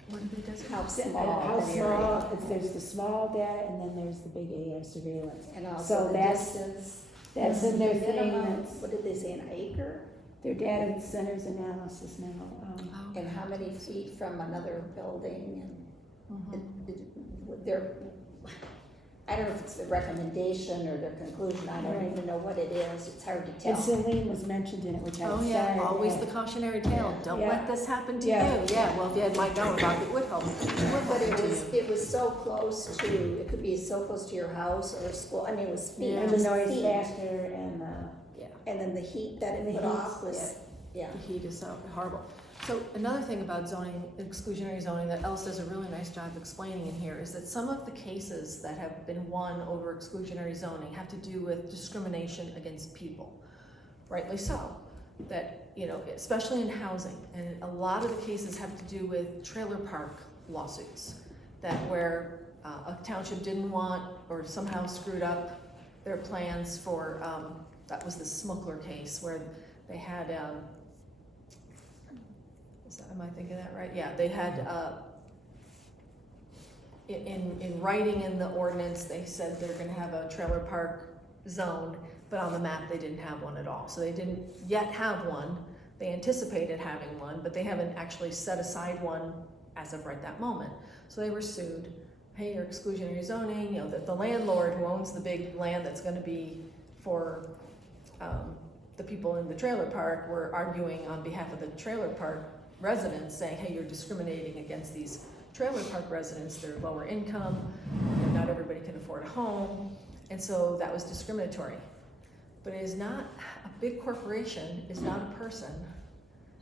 What did they designate? How How small an area. small, there's the small data and then there's the big AI surveillance. And also So the that's- distance. That's in their thing, Minimum, that's what did they say, an acre? their data centers analysis now. Okay. And how many feet from another building Mhm. and their, I don't know if it's the recommendation or their conclusion, I don't Right. even know what it is, it's hard to And tell. Celine was mentioned in it, which I Oh, started. yeah, always at. the cautionary tale. Don't Yeah. let this happen to Yeah. you. Yeah, well, if you had Mike known about it, would help. But it was so close to, it could be so close to your house or a school, I mean, it was feet. Yeah. And the just noise feet. factor and, Yeah. And then the heat that And it the put heat, off was, yeah. The heat is so horrible. So another thing about zoning, exclusionary zoning, that Else does a really nice job explaining in here is that some of the cases that have been won over exclusionary zoning have to do with discrimination against people. Rightly so. That, you know, especially in housing, and a lot of the cases have to do with trailer park lawsuits. That where a township didn't want or somehow screwed up their plans for, that was the Smuckler case where they had, am I thinking that right? Yeah, they had, in writing in the ordinance, they said they're gonna have a trailer park zone, but on the map, they didn't have one at all. So they didn't yet have one. They anticipated having one, but they haven't actually set aside one as of right that moment. So they were sued. Hey, you're exclusionary zoning, you know, the landlord who owns the big land that's gonna be for, the people in the trailer park were arguing on behalf of the trailer park residents, saying, hey, you're discriminating against these trailer park residents, they're lower income, and not everybody can afford a home, and so that was discriminatory. But it is not, a big corporation is not a person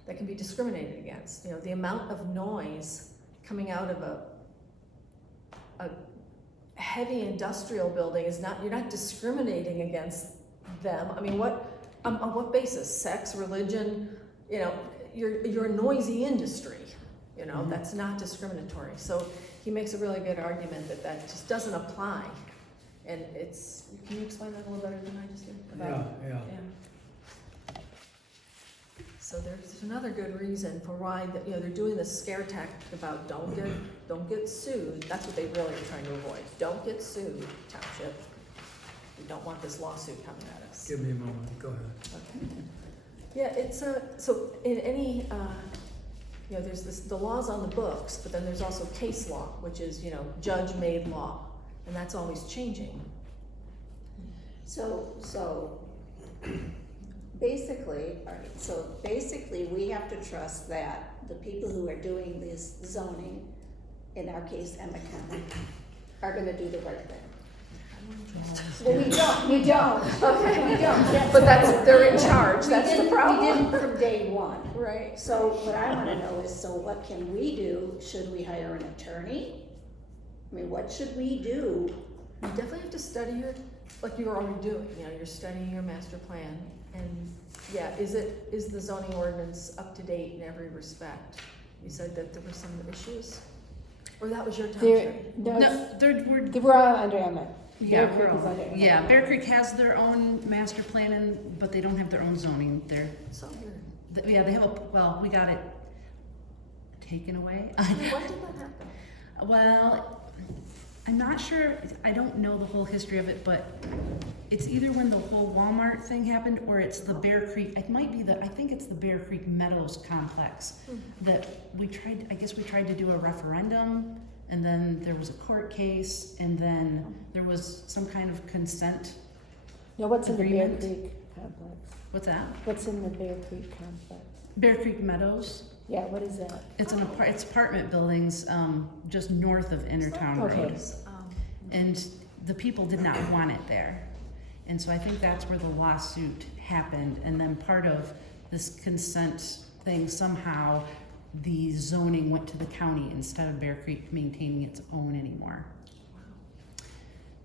that can be discriminated against. You know, the amount of noise coming out of a heavy industrial building is not, you're not discriminating against them. I mean, on what basis? Sex, religion, you know, you're a noisy industry, you know, that's not discriminatory. So he makes a really good argument that just doesn't apply. And it's, can you explain that a little better than I just did? Yeah. So there's another good reason for why, you know, they're doing this scare tactic about don't get sued. That's what they really are trying to avoid. Don't get sued, township. We don't want this lawsuit coming at us. Give me a moment, go ahead. Okay. Yeah, it's so in any, you know, there's the laws on the books, but then there's also case law, which is, you know, judge-made law, and that's always changing. So basically, all right, so basically we have to trust that the people who are doing this zoning, in our case Emmet County, are gonna do the right thing. Well, we don't. We don't. But they're in charge, that's the problem. We didn't from day one. Right. So what I wanna know is, so what can we do? Should we hire an attorney? I mean, what should we do? You definitely have to study like you're already doing, you know, you're studying your master plan, and yeah, is the zoning ordinance up to date in every respect? You said that there were some issues, or that was your township? No, We're all under Emmet. yeah, Bear Creek is under Emmet. yeah, Bear Creek has their own master plan, but they don't have their own zoning. So weird. Yeah, they have we got it taken away. Why did that happen? Well, I'm not sure, I don't know the whole history of it, but it's either when the whole Walmart thing happened or it's the Bear Creek, it might be I think it's the Bear Creek Meadows complex that we tried to do a referendum, and then there was a court case, and then there was some kind of consent. Now, what's in the Bear Agreement. Creek complex? What's that? What's in the Bear Creek complex? Bear Creek Meadows. Yeah, what is that? It's apartment buildings, just north of Intertown Okay. Road. And the people did not want it there. And so I think that's where the lawsuit happened. And then part of this consent thing, somehow the zoning went to the county instead of Bear Creek maintaining its own anymore.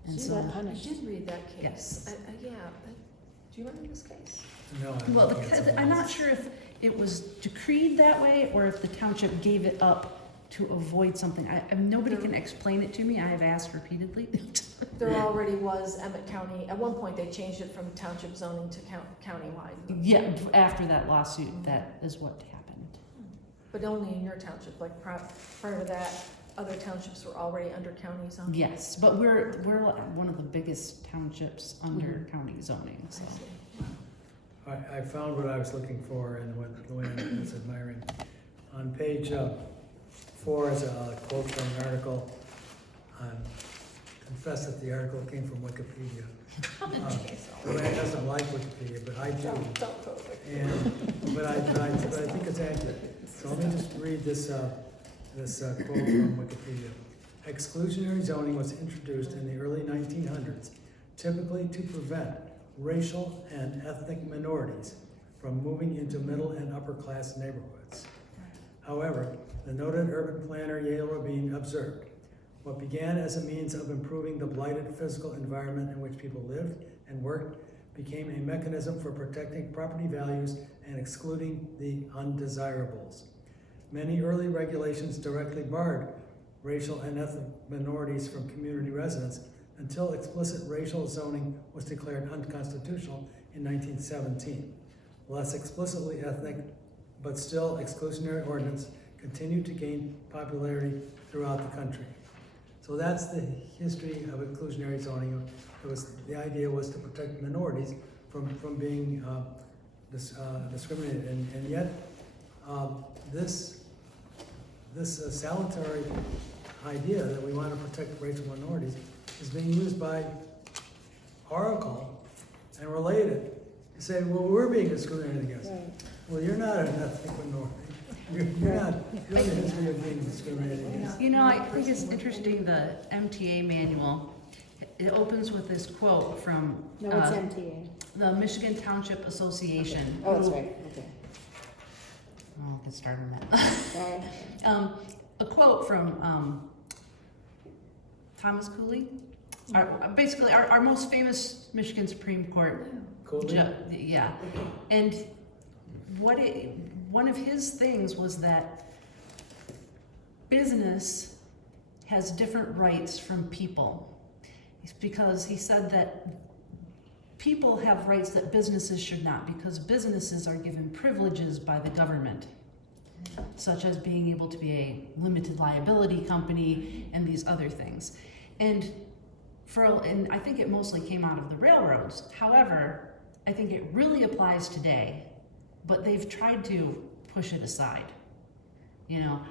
And See, so, that I punished. did read that case. Yes. Yeah, do you remember this case? No, well, I'm looking at something I'm not else. sure if it was decreed that way or if the township gave it up to avoid something. Nobody can explain it to me. I have asked repeatedly. There already was Emmet County, at one point they changed it from township zoning to countywide, Yeah, after that lawsuit, that is what happened. but only in your township, like prior to that, other townships were already under county zoning. Yes, but we're one of the biggest townships under county zoning, so. I see. I found what I was looking for and what Luann was admiring. On page 4 is a quote from an article. Confess that the article came from Wikipedia. Luann doesn't like Wikipedia, but I do. Don't go with But I think it's accurate. So let me just read this quote from Wikipedia. Exclusionary zoning was introduced in the early 1900s, typically to prevent racial and ethnic minorities from moving into middle and upper class neighborhoods. However, the noted urban planner Yale Rabin observed, what began as a means of improving the blighted physical environment in which people lived and worked became a mechanism for protecting property values and excluding the undesirables. Many early regulations directly barred racial and ethnic minorities from community residence until explicit racial zoning was declared unconstitutional in 1917. Less explicitly ethnic, but still exclusionary ordinance continued to gain popularity throughout the country. So that's the history of inclusionary zoning. The idea was to protect minorities from being discriminated, and yet this salutary idea that we want to protect racial minorities is being used by Oracle and related to say, well, we're being discriminated against. Right. Well, you're not an ethnic minority. You're not. You have a history of being discriminated against. You know, I think it's interesting, the MTA manual, it opens with this quote from No, it's MTA. the Michigan Township Association. Oh, that's right, okay. I'll get started on that. Sorry. A quote from Thomas Cooley, basically our most famous Michigan Supreme Court. Cool. Yeah, and one of his things was that business has different rights from people. It's because he said that people have rights that businesses should not, because businesses are given privileges by the government, such as being able to be a limited liability company and these other things. And I think it mostly came out of the railroads. However, I think it really applies today, but they've tried to push it aside. You know,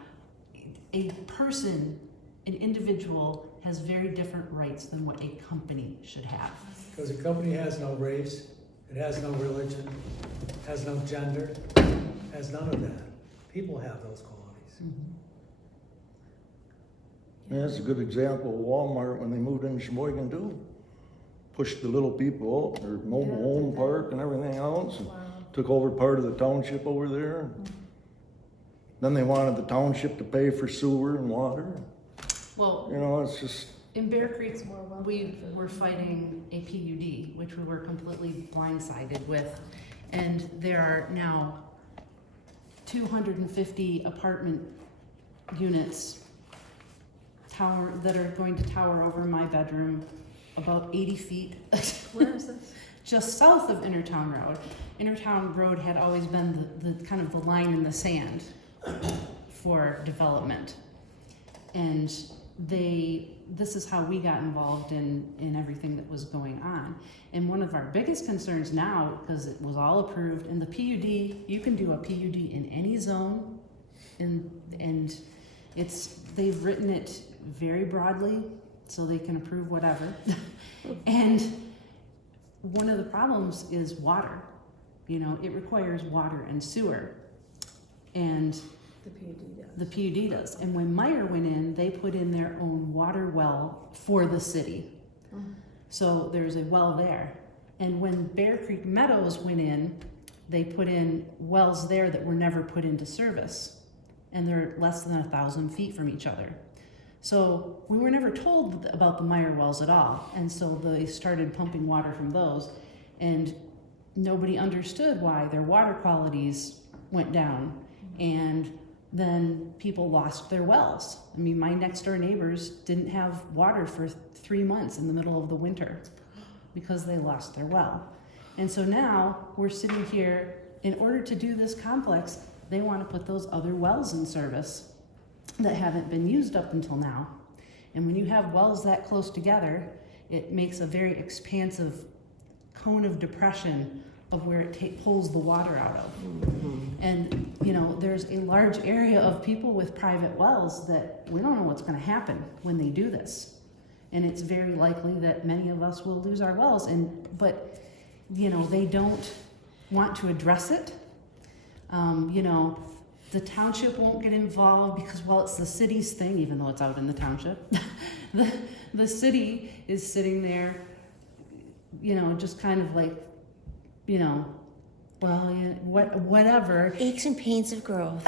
a person, an individual, has very different rights than what a company should have. Because a company has no race, it has no religion, has no gender, has none of that. People have those qualities. Mm-hmm. Yeah, that's a good example of Walmart when they moved into Sheboygan too. Pushed the little people out, their mobile home park and everything else, and took over part of the township over there. Then they wanted the township to pay for sewer and water. Well, You know, it's just, in Bear Creek, we were fighting a PUD, which we were completely blindsided with. And there are now 250 apartment units that are going to tower over my bedroom about 80 feet. Where is this? Just south of Intertown Road. Intertown Road had always been the kind of the line in the sand for development. And this is how we got involved in everything that was going on. And one of our biggest concerns now, because it was all approved, and the PUD, you can do a PUD in any zone, and they've written it very broadly, so they can approve whatever. And one of the problems is water. You know, it requires water and sewer. And The PUD does. the PUD does. And when Meyer went in, they put in their own water well for the city. So there's a well there. And when Bear Creek Meadows went in, they put in wells there that were never put into service. And they're less than 1,000 feet from each other. So we were never told about the Meyer wells at all. And so they started pumping water from those. And nobody understood why their water qualities went down. And then people lost their wells. I mean, my next door neighbors didn't have water for 3 months in the middle of the winter because they lost their well. And so now we're sitting here, in order to do this complex, they want to put those other wells in service that haven't been used up until now. And when you have wells that close together, it makes a very expansive cone of depression of where it pulls the water out of. And, you know, there's a large area of people with private wells that we don't know what's gonna happen when they do this. And it's very likely that many of us will lose our wells, but, you know, they don't want to address it. You know, the township won't get involved because, well, it's the city's thing, even though it's out in the township. The city is sitting there, you know, just kind of like, you know, well, yeah, whatever. Aches and pains of growth.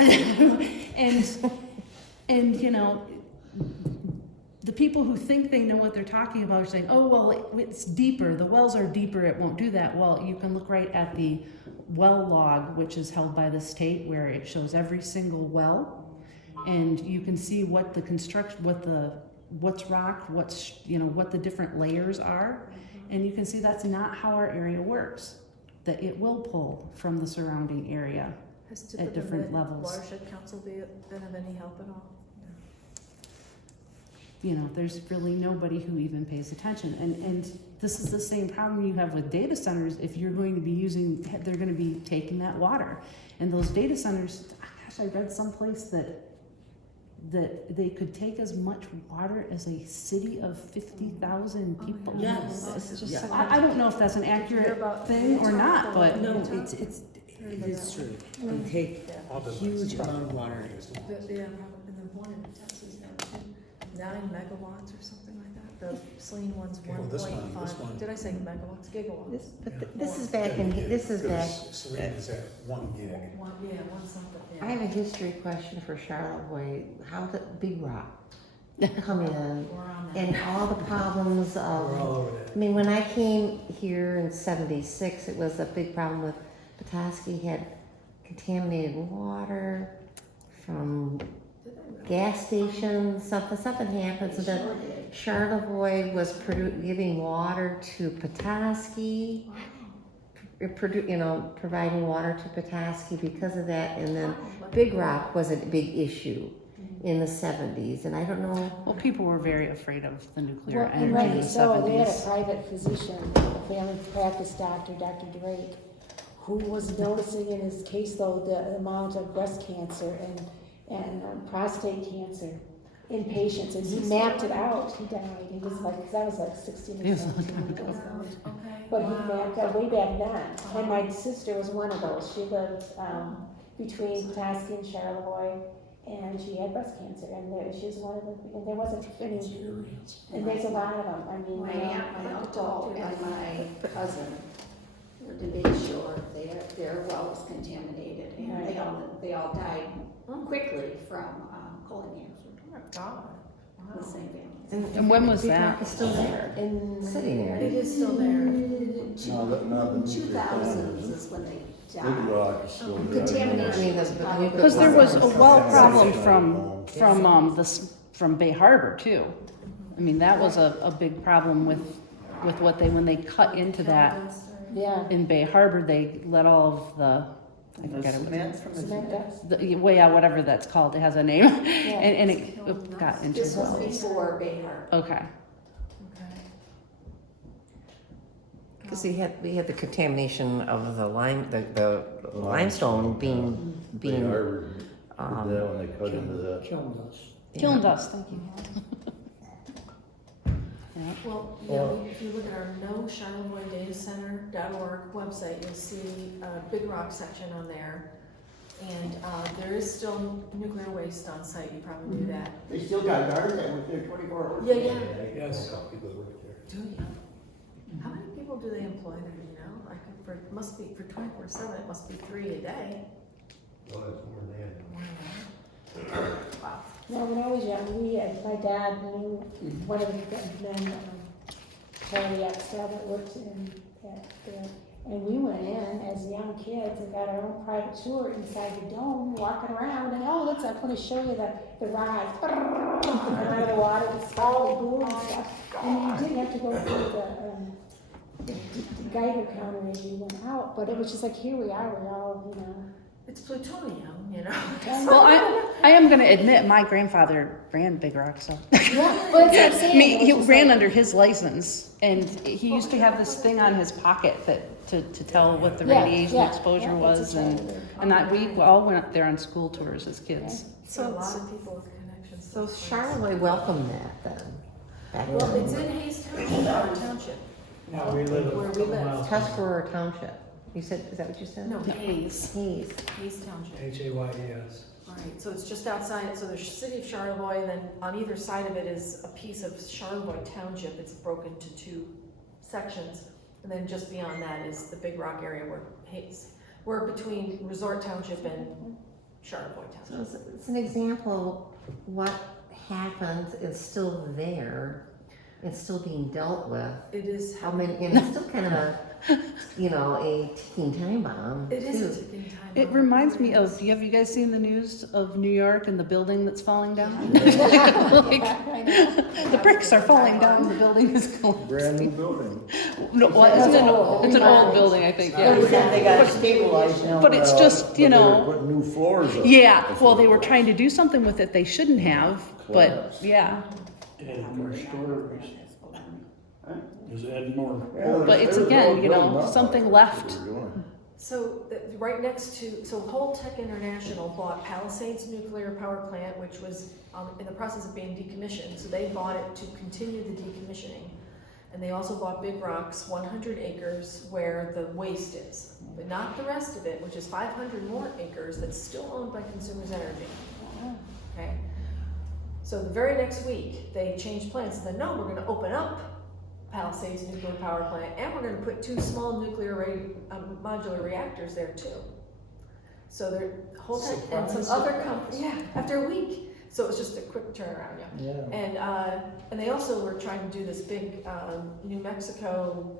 and you know, the people who think they know what they're talking about are saying, oh, well, it's deeper. The wells are deeper. It won't do that. Well, you can look right at the well log, which is held by the state, where it shows every single well, and you can see what the construction, what's rock, what's, you know, what the different layers are, and you can see that's not how our area works. That it will pull from the surrounding area Has at different levels. Watershed Council been of any help at all? You know, there's really nobody who even pays attention. And this is the same problem you have with data centers. If you're going to be they're going to be taking that water. And those data centers, gosh, I read someplace that they could take as much water as a city of 50,000 people. Yes. It's just I don't know if that's an accurate thing or not, but No, it is true. They take a huge amount of water. Yeah, and then one in Texas now too, 9 megawatts or something like that. The Celine one's Okay, well, this 1.5. one. Did I say megawatts? Gigawatts. This is back Serene is at 1 gig. One something. I have a history question for Charlotte Boyd. How did Big Rock come in We're on that. and all the problems We're all of, over that. I mean, when I came here in '76, it was a big problem with Petoskey had contaminated water from gas stations, something happened, so then Charlevoix was giving water to Petoskey, providing water to Petoskey because of that, and then Big Rock was a big issue in the '70s, and I don't know. well, people were very afraid of the nuclear Well, energy in right, the so they had a 70s. private physician, a family practice doctor, Dr. Drake, who was noticing in his caseload the amount of breast cancer and prostate cancer in patients, and he mapped it out. He died. He was like, because I was like 16 He or was a long 17. time ago. Okay. But he mapped out way back then. And my sister was one of those. She lived between Petoskey and Charlevoix, and she had breast cancer, and she was one of them. And there wasn't any. And there's a lot of them. I mean, My aunt, my uncle, and my cousin lived in Big Shore. Their well was contaminated, and they all died quickly from colon cancer. The same family. And when was Big that? Rock is still there, sitting there. It is still there. Not the 2000s is when they Big died. Rock is still there. Contamination was probably. Because there was a well problem from Bay Harbor too. I mean, that was a big problem with when they cut into that Yeah. in Bay Harbor, they let all of I forget it. Cement from the Cement, Well, yeah, whatever that's called, it has a name, and it got into. This was before Bayhart. Okay. Okay. Because we had the contamination of the limestone being, They harbored, did that when they cut into that. Kiln dust, thank you. Well, yeah, if you look at our NoCharlevoixDataCenter.org website, you'll see a Big Rock section on there. And there is still nuclear waste on site, you probably knew that. They still got guards that work there 24 hours. Yeah, yeah. Yes. People that work there. Do you? How many people do they employ there, do you know? Like, it must be, for 24/7, it must be 3 a day. Oh, that's more than that. More than that. Wow. no, when I was young, my dad knew one of the men, Charlie Axel, that works in that there. And we went in as young kids and got our own private tour inside the dome, walking around, and oh, let's, I'm gonna show you the rides. Out of the water, the sparkly blue and stuff. And you didn't have to go through the Geiger counter as you went out, but it was just like, here we are, we're all, you know. It's plutonium, you know? Well, I am gonna admit, my grandfather ran Big Rock, so. Yeah, well, that's what I'm saying. He It's just ran like- under his license, and he used to have this thing on his pocket that, to tell what the Yeah, radiation yeah, exposure yeah, was, that's and, right. we all went up there on school tours as kids. So a lot of people with connections. to so this place. Charlevoix welcomed that then. back Well, then. it's in Hayes Township, our township. Yeah, we live Where a we couple live. miles. Tuscarora Township. You said, is that what you said? No, Hayes, Hayes. Hayes Township. Hayes. All right, so it's just outside, so there's city of Charlevoix, and then on either side of it is a piece of Charlevoix Township. It's broken into 2 sections. And then just beyond that is the Big Rock area where Hayes, we're between Resort Township and Charlevoix So Township. it's an example, what happened is still there, it's still being dealt with. It is, I mean, and it's still kind of a, you know, a ticking time bomb it is a too. ticking time It bomb. reminds me of, have you guys seen the news of New York and the building that's falling down? Like, the bricks are falling down, the building is going. Brand new building. No, well, it's an old building, I think, yeah. They got it stabilized now. But it's just, you But they were know, putting new floors up. yeah, well, they were trying to do something with it they shouldn't have, but, Collapse. yeah. And more stories. Is adding more. But it's again, you know, something left. So, right next to, so Holtec International bought Palisades Nuclear Power Plant, which was in the process of being decommissioned. So they bought it to continue the decommissioning. And they also bought Big Rock's 100 acres where the waste is. But not the rest of it, which is 500 more acres that's still owned by Consumers Energy. Okay? So the very next week, they changed plans and said, no, we're gonna open up Palisades Nuclear Power Plant, and we're gonna put 2 small nuclear modular reactors there too. So they're, Holtec and some other companies, yeah, after a week. So it was just a quick turnaround, yeah. And they also were trying to do this big New Mexico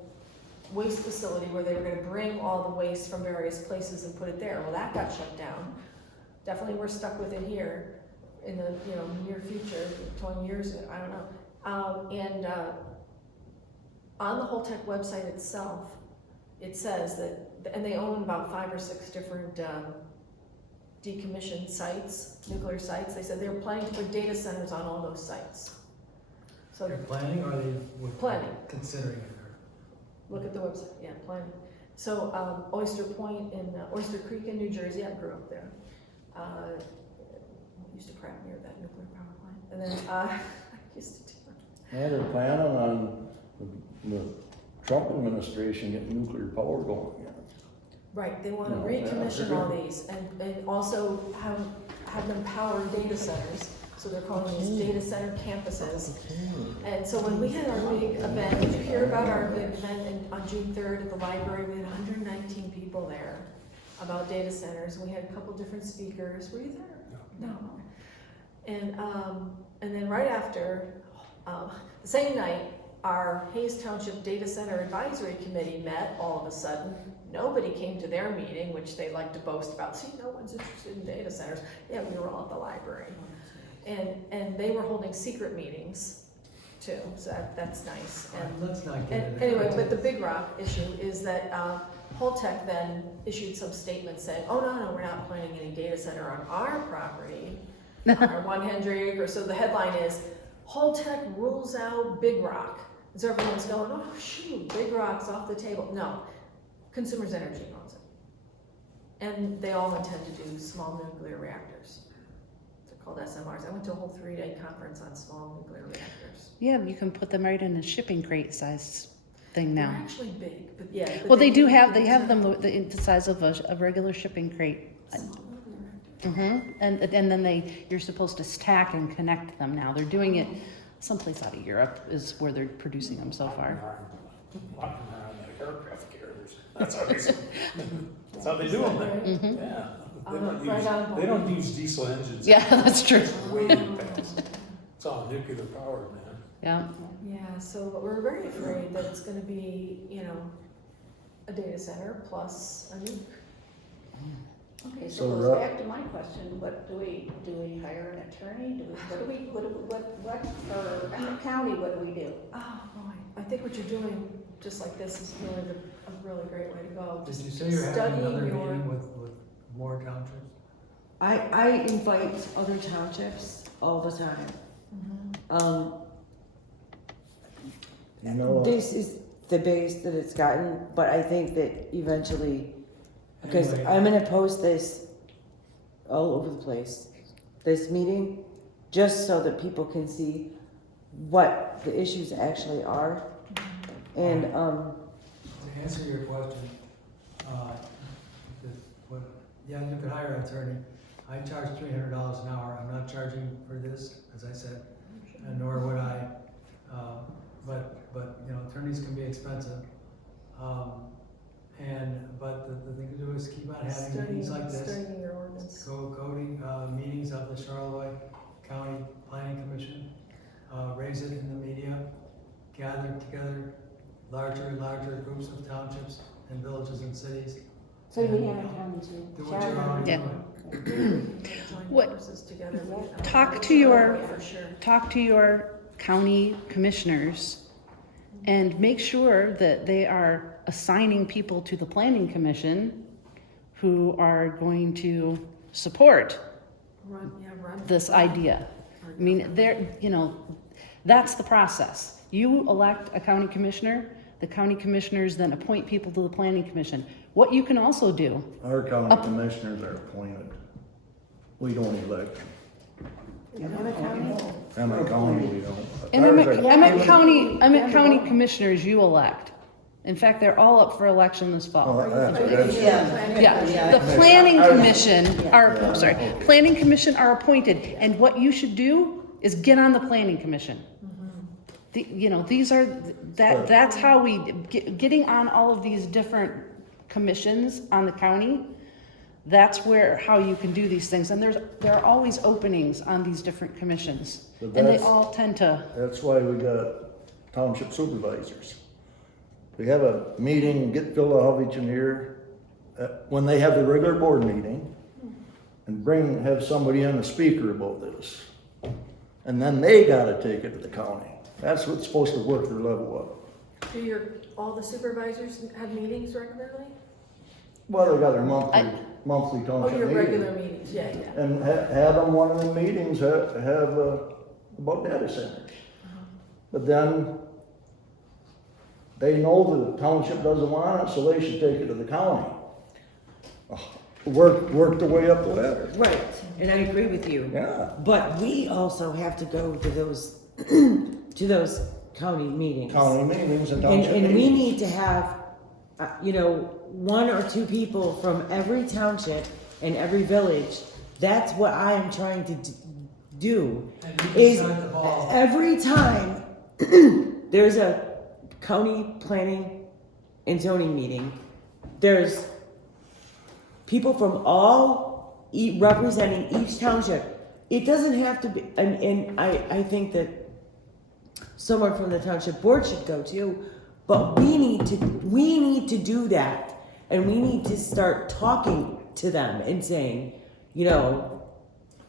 waste facility where they were gonna bring all the waste from various places and put it there. Well, that got shut down. Definitely we're stuck with it here in the near future, 20 years, I don't know. On the Holtec website itself, it says that, and they own about 5 or 6 different decommissioned sites, nuclear sites. They said they were planning to put data centers on all those sites. So They're planning, or they would? Planning. Considering it? look at the website, yeah, planning. So Oyster Point in Oyster Creek in New Jersey, I grew up there. Used to crap near that nuclear power plant. And then I used to do Yeah, they're planning on the Trump administration getting nuclear power going again. Right, they want to No, recommission they're all good. these and also have them power data centers. So they're calling these data center campuses. And so when we had our big event, did you hear about our big event on June 3rd at the library? We had 119 people there about data centers. We had a couple different speakers. Were you there? No. And then right after, the same night, our Hayes Township Data Center Advisory Committee met all of a sudden. Nobody came to their meeting, which they like to boast about. See, no one's interested in data centers. Yeah, we were all at the library. And they were holding secret meetings too, so that's nice. And Let's not get into that. anyway, but the Big Rock issue is that Holtec then issued some statement saying, oh, no, we're not planning any data center on our property, our 100 acre. So the headline is, Holtec rules out Big Rock. So everyone's going, oh, shoot, Big Rock's off the table. No, Consumers Energy owns it. And they all intend to do small nuclear reactors. They're called SMRs. I went to a whole 3-day conference on small nuclear reactors. Yeah, you can put them right in a shipping crate size thing They're now. actually big, but yeah. but Well, they do need have, to they have design them the size of a regular shipping crate. small nuclear reactors. And then you're supposed to stack and connect them now. They're doing it someplace out of Europe is where they're producing them so far. Walking around like aircraft carriers. That's how they do them there. Mhm. Yeah. Right on. They don't use diesel engines. Yeah, that's true. It's way fast. It's all nuclear powered, man. Yeah. Yeah, so but we're very afraid that it's gonna be, a data center plus a nuke. Okay, So so it goes Rob- back to my question, what do we hire an attorney? What for Emmet County, what do we do? Oh, boy, I think what you're doing, just like this, is really a really great way to go. Did Just you say you're having studying another your- meeting with more townships? I invite other townships all the time. Mhm. You know, This is the base that it's gotten, but I think that eventually, because Anyway. I'm gonna post this all over the place, this meeting, just so that people can see what the issues actually are. And, To answer your question, yeah, you could hire an attorney. I charge $300 an hour. I'm not charging for this, as I said, and nor would I. But attorneys can be expensive. But the thing to do is keep on having meetings like this. Studying your ordinance. Coding meetings of the Charlevoix County Planning Commission, raise it in the media, gather together larger and larger groups of townships and villages and cities. So you mean Emmet County too? Do what you're already Yeah. doing. Join What- forces together. Talk to your- For sure. Talk to your county commissioners and make sure that they are assigning people to the planning commission who are going to support Run. this idea. I mean, that's the process. You elect a county commissioner, the county commissioners then appoint people to the planning commission. What you can also do, our county commissioners are appointed. We don't elect. Emmet County? Emmet County, we don't. and Ours are- Emmet County commissioners you elect. In fact, they're all up for election this fall. Oh, that's- Yeah, the planning commission planning commission are appointed, and what you should do is get on the planning commission. That's how getting on all of these different commissions on the county, that's how you can do these things, and there are always openings on these different commissions, But and they that's- all tend to, That's why we got township supervisors. We have a meeting, get Phil Lahovich in here, when they have the regular board meeting, and have somebody in a speaker about this. And then they gotta take it to the county. That's what's supposed to work their level up. Do all the supervisors have meetings regularly? Well, they got their monthly Oh, township your meeting. regular meetings, yeah. And have them, one of the meetings, have about data centers. But then, they know the township doesn't want it, so they should take it to the county. Work their way up the ladder. right, and I agree with you. Yeah. But we also have to go to those, to those county meetings. County meetings and And, township and we meetings. need to have, one or two people from every township and every village. That's what I am trying to do. And you can Is start the ball. every time there's a county planning and zoning meeting, there's people from all representing each township. It doesn't have to be, and I think that someone from the township board should go too, but we need to do that, and we need to start talking to them and saying, I know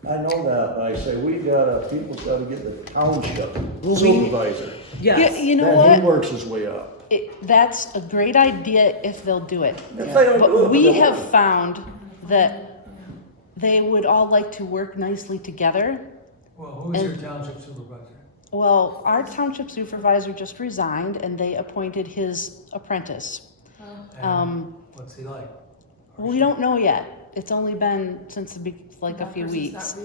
that, but I say, people's gotta get the township Well, supervisor. yeah, yes. you know Then what? he works his way up. That's a great idea if they'll do it. If they don't do But it, we they'll- have found that they would all like to work nicely together. Well, who's your township supervisor? Well, our township supervisor just resigned and they appointed his apprentice. And what's he like? We don't know yet. It's only been since like a few weeks.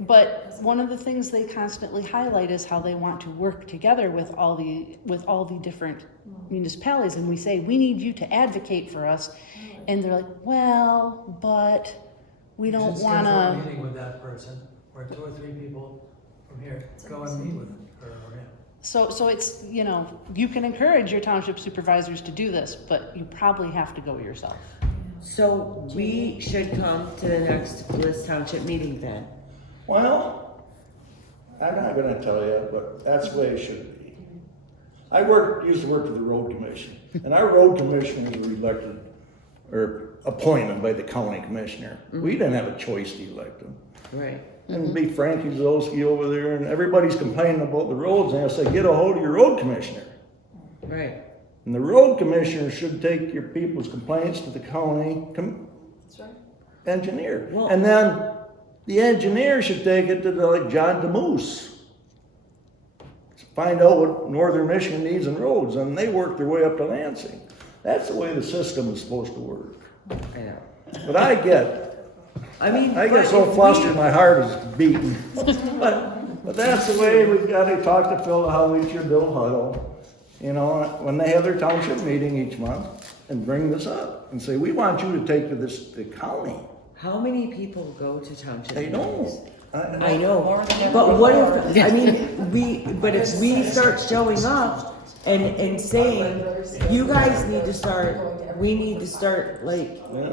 But one of the things they constantly highlight is how they want to work together with all the different municipalities, and we say we need you to advocate for us, and they're like, well, but we don't You should want schedule a to. meeting with that person, or 2 or 3 people from here, go and meet with her or him. So it's, you can encourage your township supervisors to do this, but you probably have to go yourself. So we should come to the next Bliss Township meeting then. Well, I'm not gonna tell you, but that's the way it should be. Used to work for the road commission, and our road commissioners were elected, or appointed by the county commissioner. We didn't have a choice to elect them. Right. And be Frankie Zolsky over there, and everybody's complaining about the roads, and I say, get a hold of your road commissioner. Right. And the road commissioner should take your people's complaints to the county engineer. Well- And then the engineer should take it to like John DeMoose. Find out what northern Michigan needs in roads, and they work their way up to Lansing. That's the way the system is supposed to work. I know. But I get but so if flustered, my heart is beating. But that's the way we've got to talk to Phil Howitz or Bill Huddle, when they have their township meeting each month, and bring this up and say, we want you to take to the county. How many people go to township They meetings? don't. I know, but what if, but if we start showing up and saying, you guys need to start, we need to start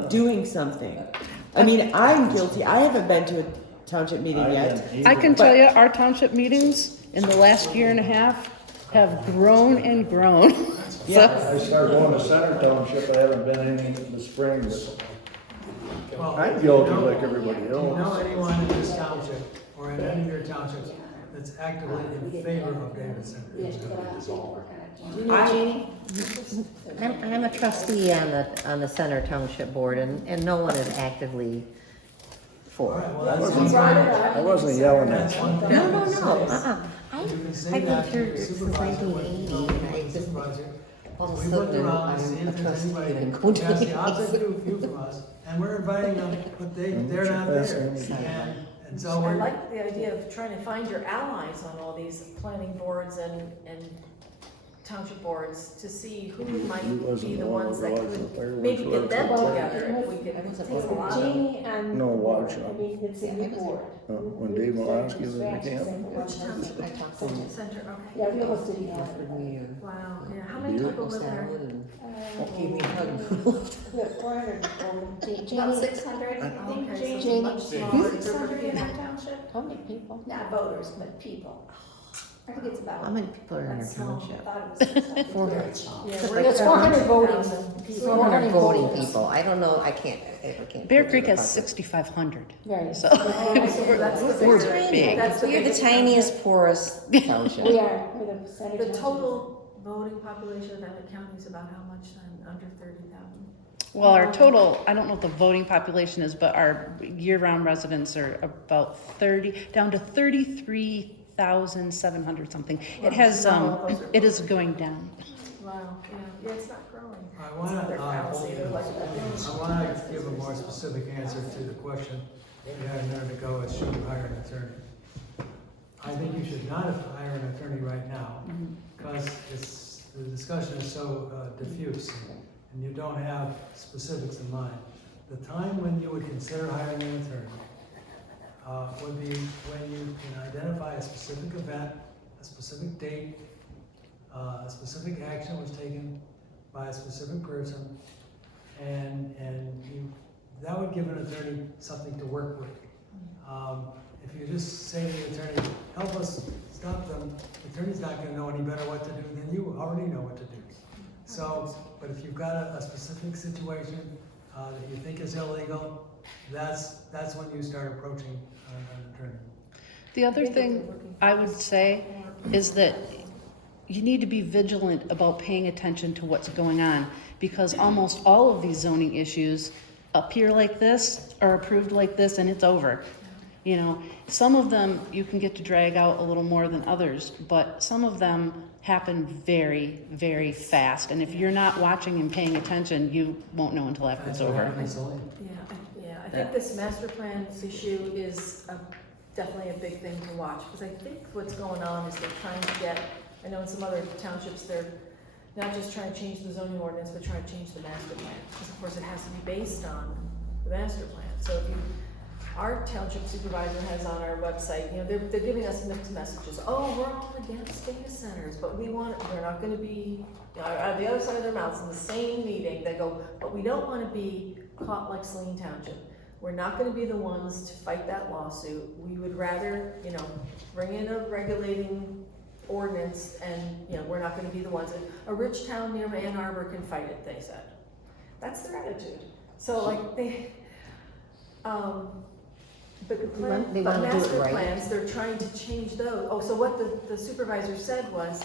doing something. I mean, I'm guilty, I haven't been to a township meeting yet. I can tell you, our township meetings in the last year and a half have grown and grown. I started going to Center Township, I haven't been any in the spring, but Well, I'm guilty like everybody Do you know else. anyone in this township, or in any of your townships, that's actively in favor of data centers? I'm a trustee on the Center Township Board, and no one is actively All for right, it. well, that's one thing. I wasn't yelling at you. One thing No, to say. I, You can say I've that lived to your here since supervisor, 1980, and I your just, supervisor. all of a We looked sudden, around I'm to see a if there's trustee anybody and who go to has the meetings. opposite view from us, and we're inviting them, but they're not there. And so I we're, like the idea of trying to find your allies on all these planning boards and township boards to see who might be the ones that could maybe get them together if we could, it takes a lot of. Jamie on. No, watch I out. mean, it's a new board. When Dave Molansky was in the camp. Which township? I talked to him. Center, okay. Yeah, we almost did it. Offered me Wow, yeah, how many Beer? people a live there? salad and We gave me a hug. have 400 people. About 600, I think, Okay, so it's Jamie. much smaller group of 600 in people. our township? How many people? Not voters, but people. I think it's about. How many people are in your That's small. township? I thought it was 600. 400. Very small. Yeah, It's we're like There's 400 voting. 400 voting people. I don't know, I can't. Bear Creek has 6,500. Right. So That's the we're bigger- big. That's the We're the biggest tiniest, poorest township. We are, we're the Center The Township. total voting population of Emmet County is about how much then? Under 30,000? Well, our total, I don't know what the voting population is, but our year-round residents are about down to 33,700 something. It has, it is going down. Wow, yeah, it's not growing. I wanna, They're fallacy, they're like that. I wanna give a more specific answer to the question we had a minute ago, is should you hire an attorney? I think you should not hire an attorney right now, because the discussion is so diffuse, and you don't have specifics in mind. The time when you would consider hiring an attorney would be when you can identify a specific event, a specific date, a specific action was taken by a specific person, and that would give an attorney something to work with. If you just say to the attorney, help us stop them, the attorney's not gonna know any better what to do than you already know what to do. So, but if you've got a specific situation that you think is illegal, that's when you start approaching an attorney. The other thing I would say is that you need to be vigilant about paying attention to what's going on, because almost all of these zoning issues appear like this, are approved like this, and it's over. You know, some of them you can get to drag out a little more than others, but some of them happen very, very fast. And if you're not watching and paying attention, you won't know until after it's That's what over. happens, Celine. Yeah, I think this master plan issue is definitely a big thing to watch, because I think what's going on is they're trying to get, I know in some other townships, they're not just trying to change the zoning ordinance, but trying to change the master plan, because of course it has to be based on the master plan. So if you, our township supervisor has on our website, you know, they're giving us mixed messages. Oh, we're all against data centers, but we want, they're not gonna be, you know, out of the other side of their mouths in the same meeting, they go, but we don't wanna be caught like Saline Township. We're not gonna be the ones to fight that lawsuit. We would rather, you know, bring in a regulating ordinance and, you know, we're not gonna be the ones. A rich town near Ann Arbor can fight it, they said. That's their attitude. So like they, but the plan, They but wanna do it master right. plans, they're trying to change those. Oh, so what the supervisor said was,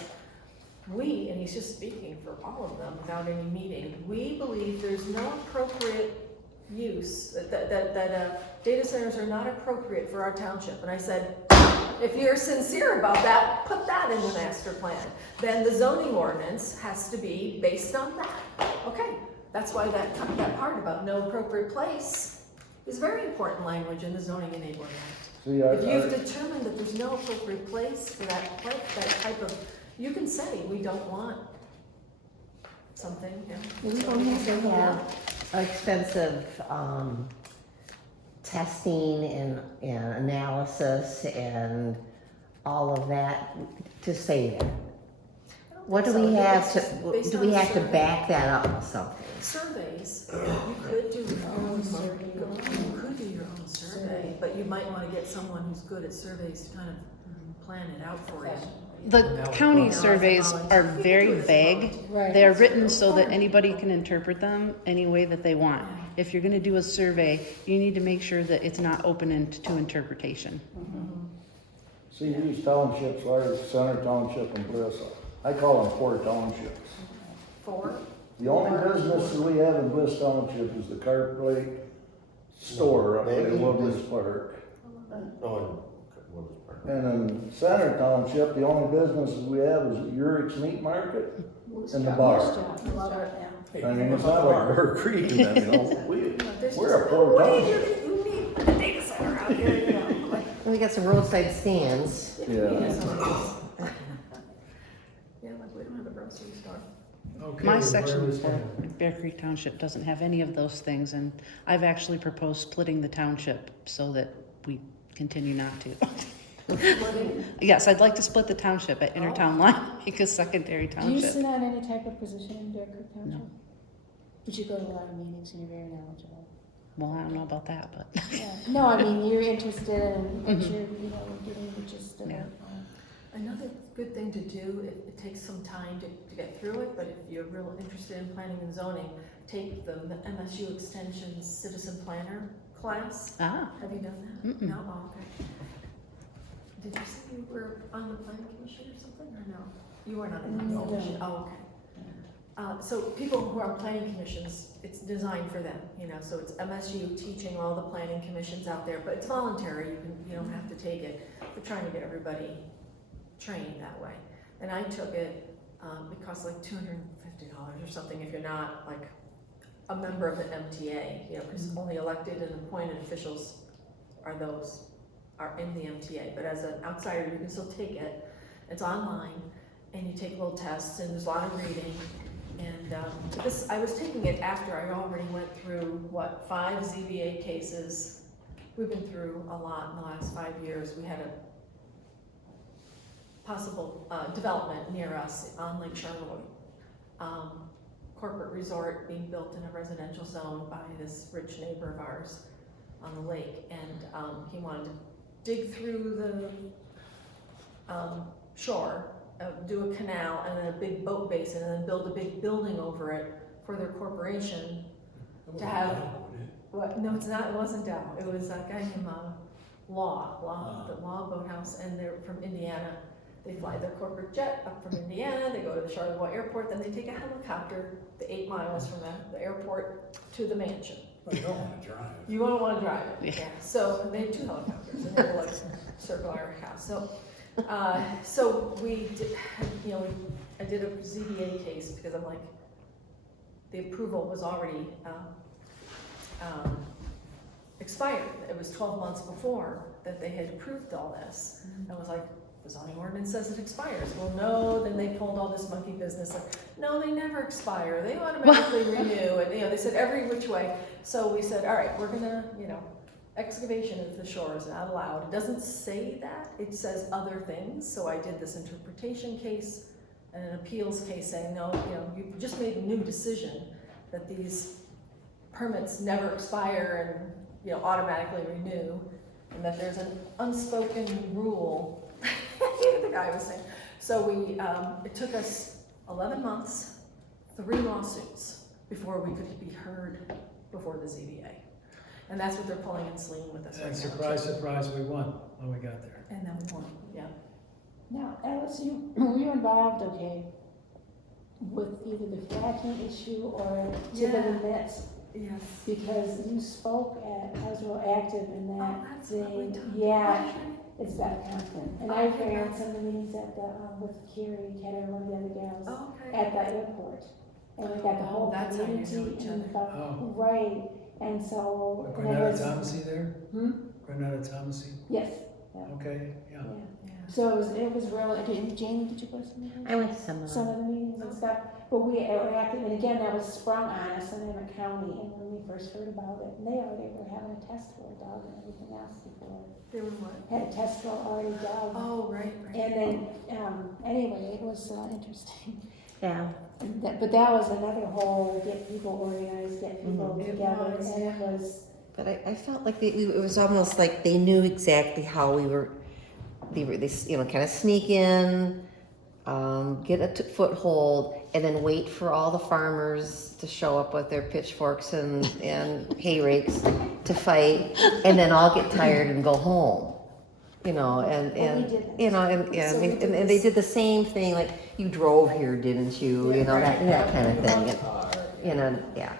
we, and he's just speaking for all of them without any meeting, we believe there's no appropriate use, that data centers are not appropriate for our township. And I said, if you're sincere about that, put that in the master plan. Then the zoning ordinance has to be based on that. Okay, that's why that part about no appropriate place is very important language in the zoning enabling act. See, If you've determined that there's no appropriate place for that type of, you can say, we don't want something, yeah. We don't have to have expensive, testing and analysis and all of that to say that. What do we have to, do we have to back that up with something? Surveys, you could do your own survey, you could do your own survey, but you might wanna get someone who's good at surveys to kind of plan it out for you. The county surveys are very vague. Right. They're written so that anybody can interpret them any way that they want. If you're gonna do a survey, you need to make sure that it's not open to interpretation. See, these townships, like Center Township and Bliss, I call them 4 townships. 4? The only business that we have in Bliss Township is the Cart Plate store up in Wilderness Park. Oh, what is part? And in Center Township, the only businesses we have is Urick's Meat Market and the bar. I mean, it's not like Burr Creek and them, you know, we're a poor township. You need a data center out here, you know, like. We got some roadside stands. Yeah. Yeah, like we don't have a grocery store. Okay, My where section we for stand. Bear Creek Township doesn't have any of those things, and I've actually proposed splitting the township so that we continue not to. Yes, I'd like to split the township at Intertown Line, make a secondary Do you township. sit on any type of position in Bear Creek Township? No. But you go to a lot of meetings and you're very knowledgeable. Well, I don't know about that, but Yeah. No, I mean, you're interested in what you're, you know, getting the gist of Yeah. it. Another good thing to do, it takes some time to get through it, but if you're real interested in planning and zoning, take the MSU Extension Citizen Planner class. ah, Have you done that? Mm-mm. No? Oh, okay. Did you say you were on the planning commission or something, or no? You weren't on the planning No. commission? Oh, okay. So people who are on planning commissions, it's designed for them, you know, so it's MSU teaching all the planning commissions out there, but it's voluntary, you don't have to take it. We're trying to get everybody trained that way. And I took it, it costs like $250 or something if you're not like a member of the MTA, you know, because only elected and appointed officials are in the MTA. But as an outsider, you can still take it. It's online, and you take little tests, and there's a lot of reading. And I was taking it after I already went through, 5 ZBA cases. We've been through a lot in the last 5 years. We had a possible development near us on Lake Charlevoix. Corporate resort being built in a residential zone by this rich neighbor of ours on the lake. And he wanted to dig through the shore, do a canal and then a big boat basin and then build a big building over it for their corporation to have. What? No, it's not. It wasn't Dow. It was a guy named the Law Boathouse, and they're from Indiana. They fly their corporate jet up from Indiana, they go to the Charlevoix airport, then they take a helicopter the 8 miles from the airport to the mansion. Well, you don't wanna drive. You won't wanna drive it, yeah. So they have 2 helicopters and they will like circle our house. So we did, you know, I did a ZBA case because I'm like, the approval was already expired. It was 12 months before that they had approved all this. I was like, the zoning ordinance says it expires. Well, no, then they pulled all this monkey business. Like, no, they never expire. They automatically renew. And, you know, they said every which way. So we said, all right, we're gonna, you know, excavation of the shore is not allowed. It doesn't say that. It says other things. So I did this interpretation case and an appeals case saying, no, you know, you just made a new decision that these permits never expire and, you know, automatically renew, and that there's an unspoken rule. The guy was saying. So we, it took us 11 months, 3 lawsuits before we could be heard before the ZBA. And that's what they're pulling and slinging with us right now. And surprise, surprise, we won when we got there. And then we won, yeah. Now, Alice, were you involved, okay, with either the fracking issue or to the limits? Yes. Because you spoke I was real active in that that's thing. what we talked Yeah, about. it's Beth Compton. And Oh, I okay. ran some of the meetings at the, with Carrie, and one of the other gals, Okay. at the airport. And we got the whole That's how you know community each and other. Oh. right, and so. and there Granada was- Thomasy there? Hmm? Granada Thomasy? Yes, Okay, yeah. yeah. Yeah. So it was real, Jane, did you go to some meetings? I went to some of Some them. of the meetings and stuff, but we were active, and again, that was sprung on us in Emmet County, and when we first heard about it, and they already were having a test for a dog and everything else before. They were what? Had a test for already dog. Oh, right. And then, anyway, it was interesting. Yeah. But that was another whole, get people organized, get people It together, was, and it was, But I felt like it was almost like they knew exactly how they you know, kind of sneak in, get a foothold, and then wait for all the farmers to show up with their pitchforks and hay rakes to fight, and then all get tired and go home. You know, and you know, and they did the same thing. Like, you drove here, didn't you? You know, that kind of thing. And, you know, yeah.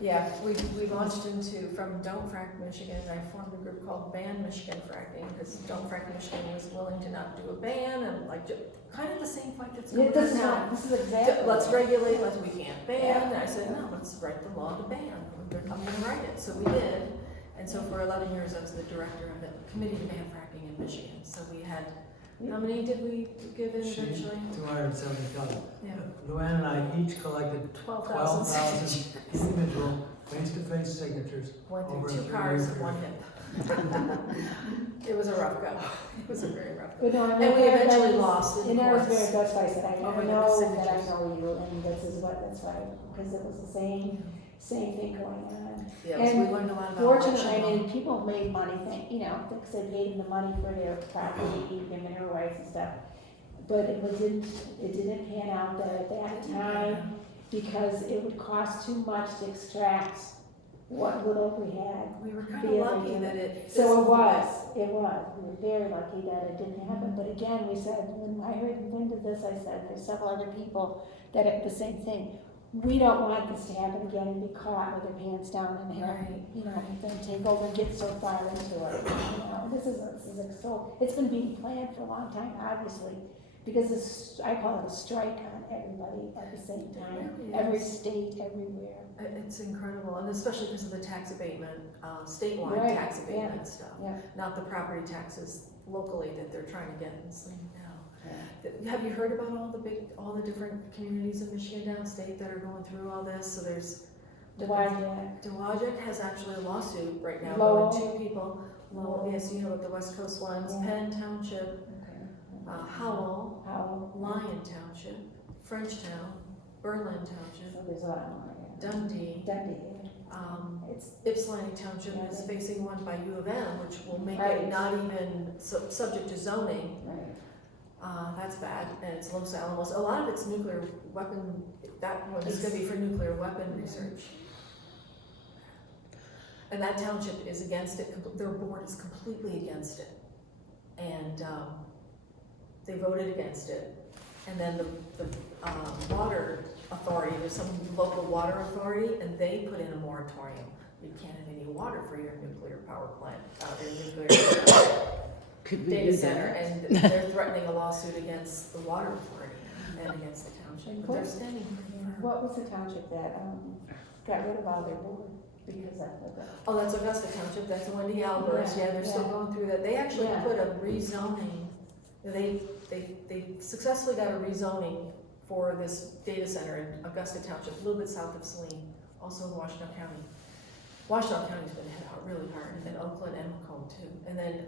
Yeah, we launched from Don't Frack Michigan. I formed a group called Ban Michigan Fracking, because Don't Frack Michigan was willing to not do a ban, and like kind of the same fight that's going on now. this is exactly. Let's regulate, we can't ban. And I said, no, let's write the law to ban. I'm gonna write it. So we did. And so for 11 years, I was the director of the Committee to Ban Fracking in Michigan. So we had, how many did we give in eventually? 270,000. Yeah. Luann and I each collected 12,000 12,000 individual face-to-face signatures. Went over through a 2 3-year cars and 1 period. hip. It was a rough go. It was a very rough go. But no, And we eventually lost in And that was courts. very, that's why I said, I Over the know that I signatures. know you, and that's why, because it was the same thing going on. Yeah, so And we learned a lot about Fortunately, I election law. mean, people made money, because they paid them the money for their property, their mineral rights and stuff. But it didn't pan out there at that time, because it would cost too much to extract what little we had. We were kind of Yeah, lucky yeah. that it. So it was, we were very lucky that it didn't happen, but again, we said, when I heard wind of this, I said, there's several other people that have the same thing. We don't want this to happen again and be caught with their pants down and have, Right. you know, them take over and get so far into it, you know, this is so, it's been being planned for a long time, obviously, because this, I call it a strike on everybody at the same time, It really every is. state, everywhere. It's incredible, and especially because of the tax abatement, statewide Right, tax abatement stuff. Yeah. Not the property taxes locally that they're trying to get and sling down. Have you heard about all the different communities in Michigan downstate that are going through all this? So there's Dowagiac has actually a lawsuit right now, Lowell. going 2 people. Lowell, yes, you know what the West Coast ones, Yeah. Penn Township, Howell, How, Lyon Township, Frenchtown, Berlin Township, so there's a lot more, yeah. Dundee, Dundee, it's, Ypsilanti Township Yeah, is they- facing one by U of M, which will make Right. it not even subject to zoning. right. That's bad, and it's Los Alamos. A lot of it's nuclear weapon, that one is gonna be for nuclear weapon research. And that township is against it, their board is completely against it. And, they voted against it. And then the water authority, there's some local water authority, and they put in a moratorium. You can't have any water for your nuclear power plant, your nuclear Could we data do center, that? and they're threatening a lawsuit against the water authority and against the township. But they're standing firm. What was the township that, got rid of all their board because of that? Oh, that's Augusta Township, that's Wendy Albers, yeah, they're still Yeah. going through that. They actually Yeah. put a rezoning, they successfully got a rezoning for this data center in Augusta Township, a little bit south of Saline, also in Washington County. Washington County's been hit out really hard, and then Oakland and Macomb too. And then,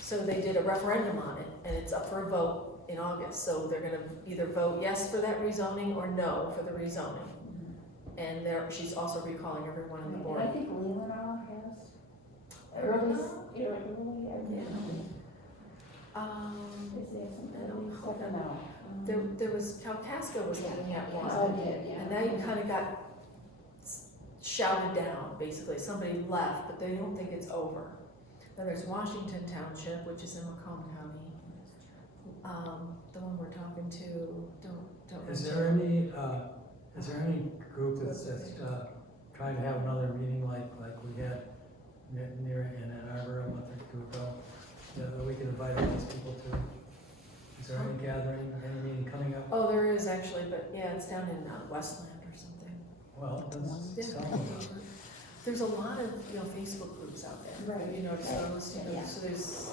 so they did a referendum on it, and it's up for a vote in August. So they're gonna either vote yes for that rezoning or no for the rezoning. And she's also recalling everyone on the board. I think Leland has early, Yeah. is there some I don't early stuff or no? There was, Kalkaska was looking at one. Oh, yeah. And they kind of got shouted down, basically. Somebody left, but they don't think it's over. Then there's Washington Township, which is in Macomb County. The one we're talking to, don't. Is there any group that's trying to have another meeting like we had near in Ann Arbor a month or two ago, that we can invite all these people to? Is there any gathering, any meeting coming up? Oh, there is actually, but yeah, it's down in Westland or something. Well, Yeah. that's tell them. There's a lot of, Facebook groups out there. Right. You notice those, Yeah. so there's,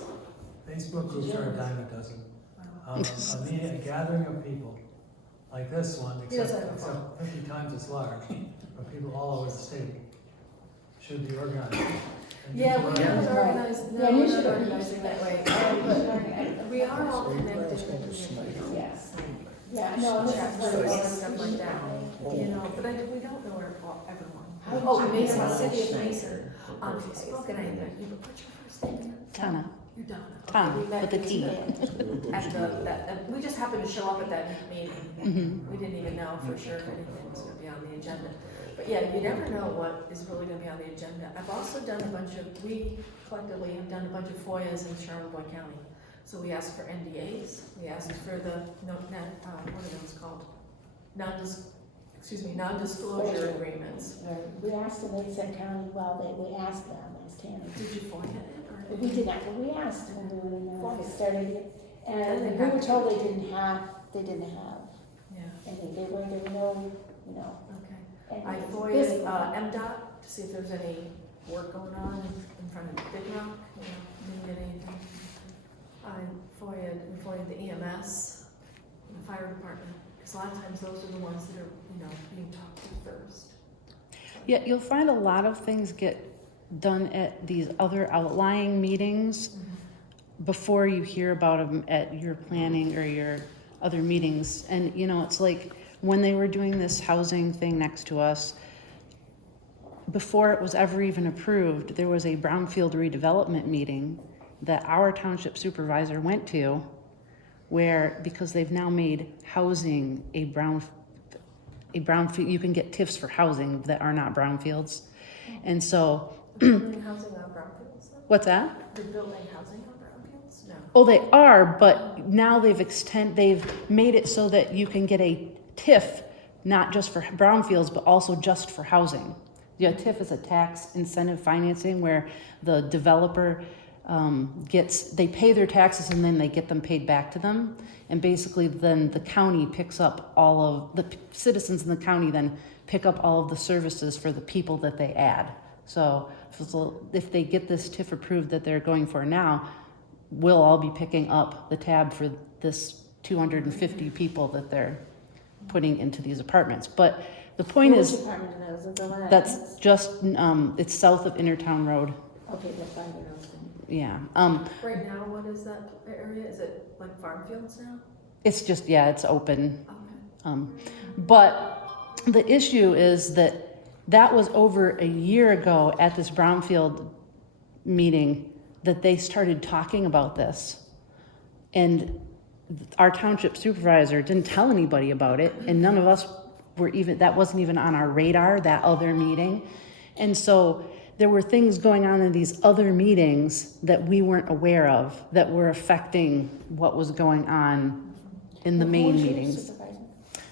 Facebook groups are a dime a dozen. A meeting, a gathering of people, like this one, Yes, except I know. 50 times as large, of people all over the state, should be organized. And yeah, people we are- haven't organized, no, Yeah, you we're should not organizing that way. But we are all connected. Yes. Yeah, no, this is Chapters very and stuff like that, but we don't know everyone. Oh, Mason, City of Mason, on Facebook, and you put your first name. Tana. You're Donna. Tana, We met with a T. and we just happened to show up at that meeting. Mhm. We didn't even know for sure if anything was gonna be on the agenda. But yeah, you never know what is really gonna be on the agenda. I've also done we collectively have done a bunch of FOIAs in Charlevoix County. So we asked for NDAs, we asked for what are those called? Non-disclosure agreements. We asked them, they said county, we asked them, as Tammy. Did you FOIA it? Or We did not, but we asked them when we started it, Then and they we have were to- told they didn't have Yeah, anything, there were no, okay. and I this FOIA'd one- MDOT to see if there's any work going on in front of Big Rock, didn't get anything. We FOIA'd the EMS, the fire department, because a lot of times those are the ones that are, being talked to first. Yeah, you'll find a lot of things get done at these other outlying meetings before you hear about them at your planning or your other meetings. And, it's like when they were doing this housing thing next to us, before it was ever even approved, there was a brownfield redevelopment meeting that our township supervisor went to where, because they've now made housing a brownfield, you can get TIFs for housing that are not brownfields. And so, They're building housing on brownfields? what's that? They're building housing on brownfields? No. Oh, they are, but now they've made it so that you can get a TIF, not just for brownfields, but also just for housing. Yeah, TIF is a tax incentive financing where the developer they pay their taxes and then they get them paid back to them. And basically then the county picks up the citizens in the county then pick up all of the services for the people that they add. So if they get this TIF approved that they're going for now, we'll all be picking up the tab for this 250 people that they're putting into these apartments. But the point Which is, department is it? The one that- that's just, it's south of Intertown Road. Okay, that's fine, they're open. Yeah. Right now, what is that area? Is it like farm fields now? It's just, it's open. Okay. But the issue is that was over a year ago at this brownfield meeting that they started talking about this. And our township supervisor didn't tell anybody about it, and none of us that wasn't even on our radar, that other meeting. And so there were things going on in these other meetings that we weren't aware of that were affecting what was going on in the And who main was your meetings. supervisor?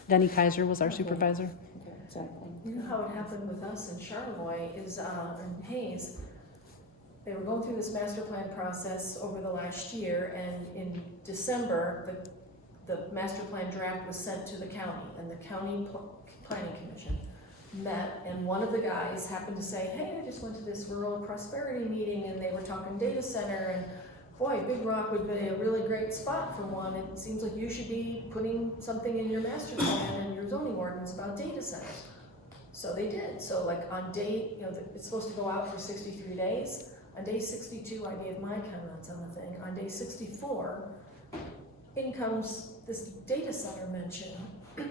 Denny Kaiser was our Okay. supervisor. Okay, exactly. You know how it happened with us in Charlevoix is, in Hayes, they were going through this master plan process over the last year, and in December, the master plan draft was sent to the county, and the county planning commission met, and one of the guys happened to say, hey, I just went to this rural prosperity meeting, and they were talking data center, and boy, Big Rock would be a really great spot for one. It seems like you should be putting something in your master plan and your zoning ordinance about data centers. So they did. So like on day, it's supposed to go out for 63 days. On day 62, I gave my comments on the thing. On day 64, in comes this data center mention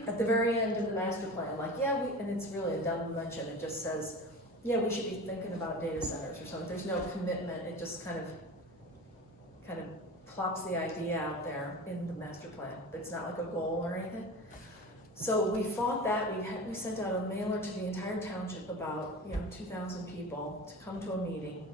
at the very end of the master plan. Like, yeah, and it's really a dumb mention. It just says, yeah, we should be thinking about data centers or something. There's no commitment. It just kind of plops the idea out there in the master plan. It's not like a goal or anything. So we fought that. We sent out a mailer to the entire township, about 2,000 people, to come to a meeting.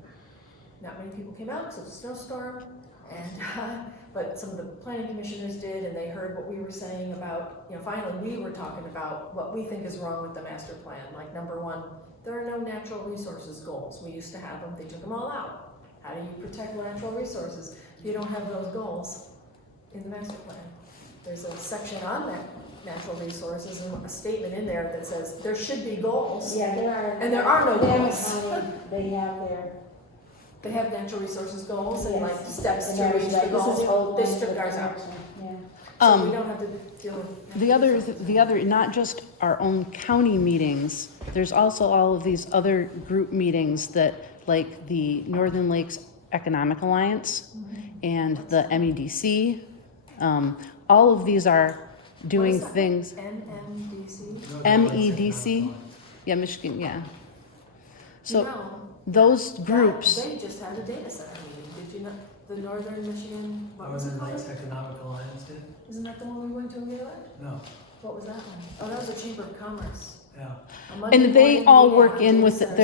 Not many people came out because it was a snowstorm, and but some of the planning commissioners did, and they heard what we were saying about. Finally, we were talking about what we think is wrong with the master plan. Like, number one, there are no natural resources goals. We used to have them. They took them all out. How do you protect natural resources if you don't have those goals in the master plan? There's a section on that, natural resources, and a statement in there that says there should be goals. Yeah, there are. And there are no in Emmet goals. County, They have They have natural resources goals and like yes, steps and to there's reach like, the this is goals. old They ones stripped with ours out. correction, yeah. So we don't have to deal with. The other, not just our own county meetings, there's also all of these other group meetings that, like the Northern Lakes Economic Alliance and the MEDC. All of these are doing What is that? things. NMDC? MEDC, yeah, Michigan, yeah. So those groups, They just had a data center meeting. Did you know, the Northern Michigan, what was it Northern Lakes called? Economic Alliance did? Isn't that the one we went to together? No, What was that one? Oh, that was the Chamber of Commerce. yeah. A Monday and they morning all meeting work on in data with it, centers.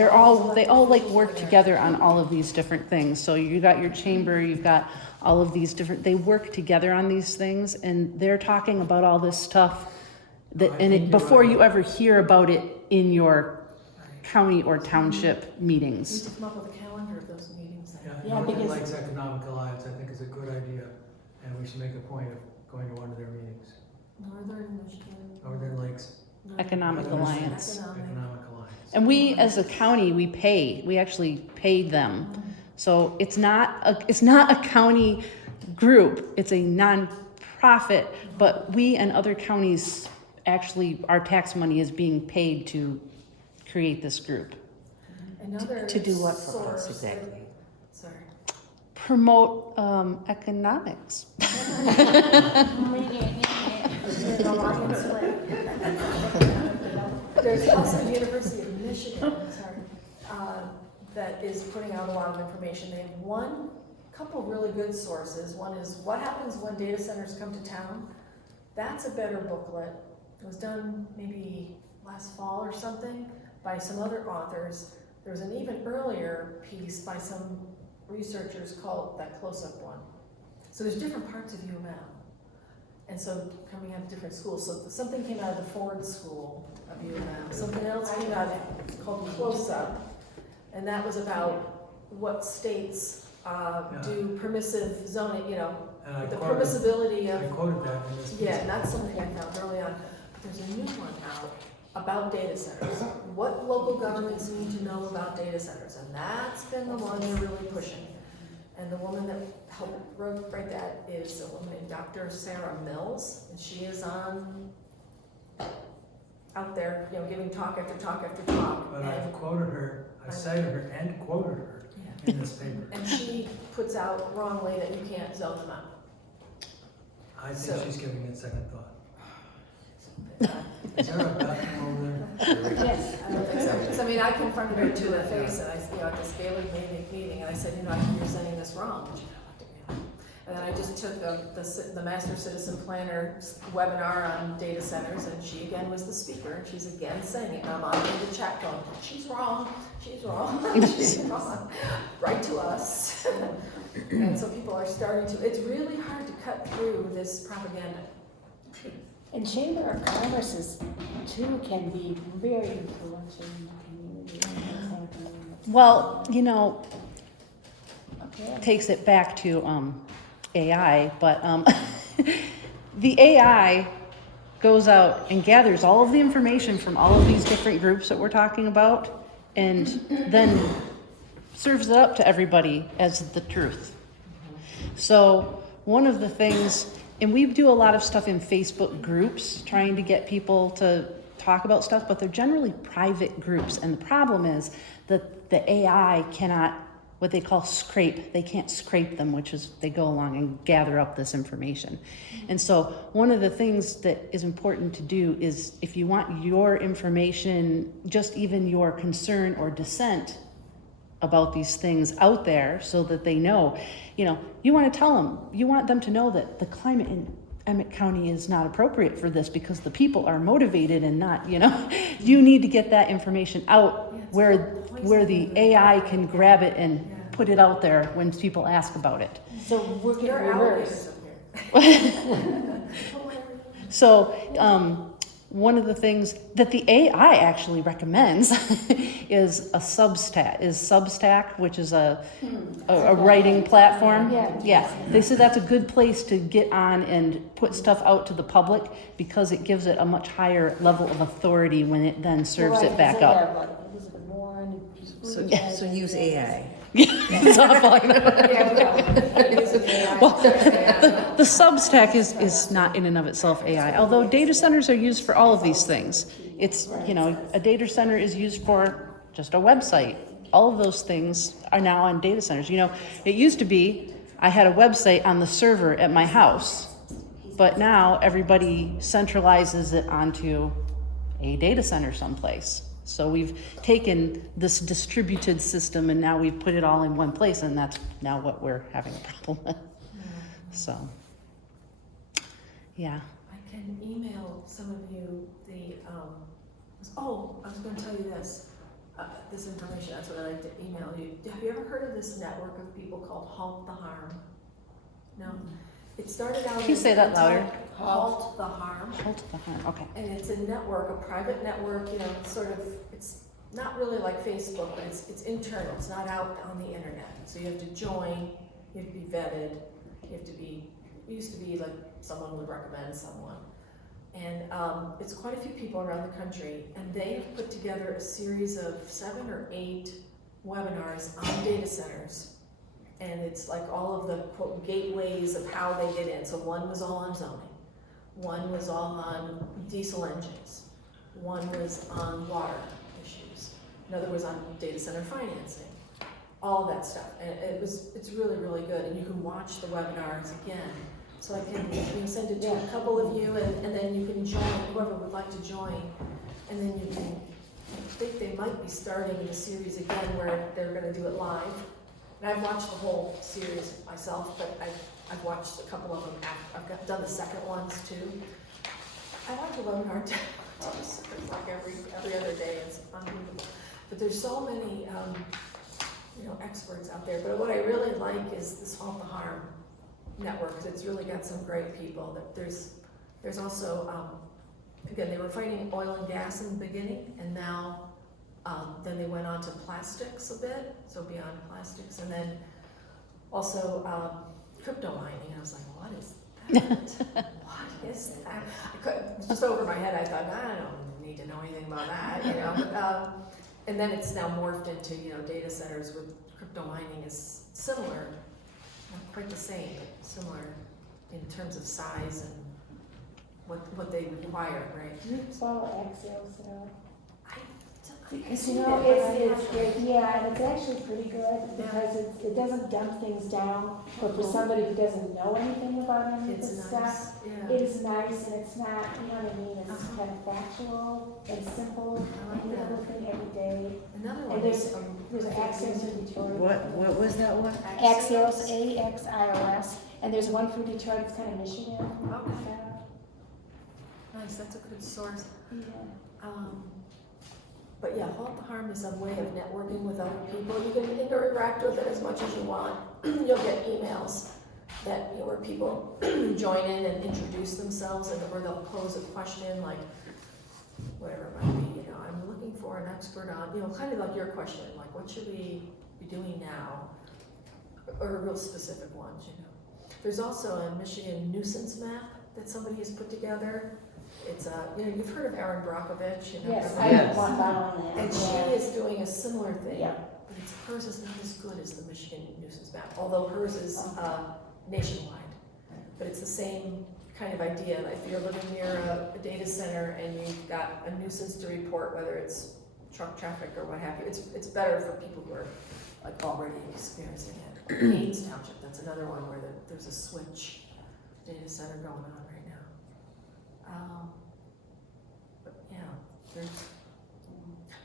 they All all like elected work officials were together on all of these different things. So you got your chamber, you've got all of these different, they work together on these things, and they're talking about all this stuff that, I and think it, you're before right. you ever hear about it in your there. county or township We need meetings. to come up with a calendar of those meetings. then. Yeah, Yeah, Northern because- Lakes Economic Alliance, I think is a good idea, and we should make a point of going to one of their meetings. Northern Michigan. Northern Lakes Economic Northern Alliance. Economic. Economic Alliance. And we, as a county, we actually paid them. So it's not a county group, it's a non-profit, but we and other counties, actually, our tax money is being paid to create this group. Another To do what for source us that- exactly? Sorry. Promote economics. There's also the University of Michigan, that is putting out a lot of information. They have couple really good sources. One is what happens when data centers come to town. That's a better booklet. It was done maybe last fall or something by some other authors. There was an even earlier piece by some researchers called that close-up one. So there's different parts of U of M. And so coming out of different schools. So something came out of the Ford School of U of M. Something else came out called Close-Up. And that was about what states do permissive zoning, And I the quoted, permissibility I of, quoted that in this piece. yeah, and that's something I found early on. But there's a new one out about data centers. What local governments need to know about data centers, and that's been the one they're really pushing. And the woman that helped write that is a woman named Dr. Sarah Mills, and she is out there, giving talk after talk after talk. But I've And- quoted her, I cited her and quoted her yeah. in this paper. And she puts out wrongly that you can't zone them out. I So- think she's giving it second thought. Uh, Is there a bathroom over there? Yes. I don't think so. 'Cause, I mean, I confronted her to her face, and I, at this daily meeting, and I said, I think you're saying this wrong. And she looked at me, and then I just took the Master Citizen Planner webinar on data centers, and she again was the speaker, and she's again saying it, and I'm on the chat going, she's wrong, she's wrong, she's wrong, write to us. And so people are starting to, it's really hard to cut through this propaganda. And Chamber of Commerce's too can be very influential in the community. What's happening. Well, you know, Okay. takes it back to AI, but the AI goes out and gathers all of the information from all of these different groups that we're talking about, and then serves it up to everybody as the truth. So one of the things, and we do a lot of stuff in Facebook groups trying to get people to talk about stuff, but they're generally private groups, and the problem is that the AI cannot, what they call scrape, they can't scrape them, which is they go along and gather up this information. And so one of the things that is important to do is, if you want your information, just even your concern or dissent about these things out there so that they know, you know, you want to tell them, you want them to know that the climate in Emmet County is not appropriate for this because the people are motivated and not, you know, you need to get that information out where the AI can grab it and put it out there when people ask about it. So we're getting reverse. So one of the things that the AI actually recommends is a Substack, which is a writing platform. Yeah, they say that's a good place to get on and put stuff out to the public because it gives it a much higher level of authority when it then serves it back up. So use AI. It's awful, I know. Well, the Substack is not in and of itself AI, although data centers are used for all of these things. It's, you know, a data center is used for just a website. All of those things are now on data centers. You know, it used to be I had a website on the server at my house, but now everybody centralizes it onto a data center someplace. So we've taken this distributed system and now we've put it all in one place, and that's now what we're having a problem with. So, yeah. I can email some of you the, I was gonna tell you this information, that's what I like to email you. Have you ever heard of this network of people called Halt the Harm? No? It started out. Can you say that louder? Halt the Harm. Halt the harm, okay. And it's a network, a private network, you know, it's not really like Facebook, but it's internal, it's not out on the internet. So you have to join, you have to be vetted, it used to be like someone would recommend someone. And it's quite a few people around the country, and they've put together a series of 7 or 8 webinars on data centers. And it's like all of the quote gateways of how they get in. So one was all on zoning. One was all on diesel engines. One was on water issues. Another was on data center financing. All of that stuff. And it's really, really good. And you can watch the webinars again. So I can send it to a couple of you, and then you can join, whoever would like to join. And then you can, I think they might be starting the series again where they're gonna do it live. And I've watched the whole series myself, but I've watched a couple of them after. I've done the second ones too. I watch a webinar like every other day. It's unbelievable. But there's so many experts out there. But what I really like is this Halt the Harm network, because it's really got some great people. There's also again, they were fighting oil and gas in the beginning, and now then they went on to plastics a bit, so beyond plastics, and then also crypto mining. I was like, what is that? What is that? Just over my head, I thought, I don't need to know anything about that, you know. And then it's now morphed into, data centers with crypto mining is similar, not quite the same, but similar in terms of size and what they require, right? Do you follow Axios at all? Because, you know, it's great, yeah, and it's actually pretty good, because it doesn't dump things down, but for somebody who doesn't know anything about any of It's this nice, stuff, yeah. it is nice, and it's not, you know what I mean, it's kind of factual and simple, I like and you that. know, thing every day. Another And one there's, is, there's an Axios in Detroit. What was that one? Axios, AXIOS, and there's one from Detroit, it's kind of Michigan. Okay. Nice, that's a good source. Yeah. But yeah, Halt the Harm is a way of networking with other people. You can interact with it as much as you want. You'll get emails that, you know, where people join in and introduce themselves, and or they'll pose a question like, whatever it might be, you know, I'm looking for an expert on, you know, kind of like your question, like what should we be doing now? Or real specific ones, you know. There's also a Michigan nuisance map that somebody has put together. It's you know, you've heard of Erin Brockovich, you know. Yes, her- I have one following that. And she is doing a similar thing. Yeah. But hers is not as good as the Michigan nuisance map, although hers is nationwide. But it's the same kind of idea, like if you're living near a data center and you've got a nuisance to report, whether it's truck traffic or what have you, it's better for people who are like already experiencing it. Haynes Township, that's another one where there's a switch data center going on right now. But yeah, there's,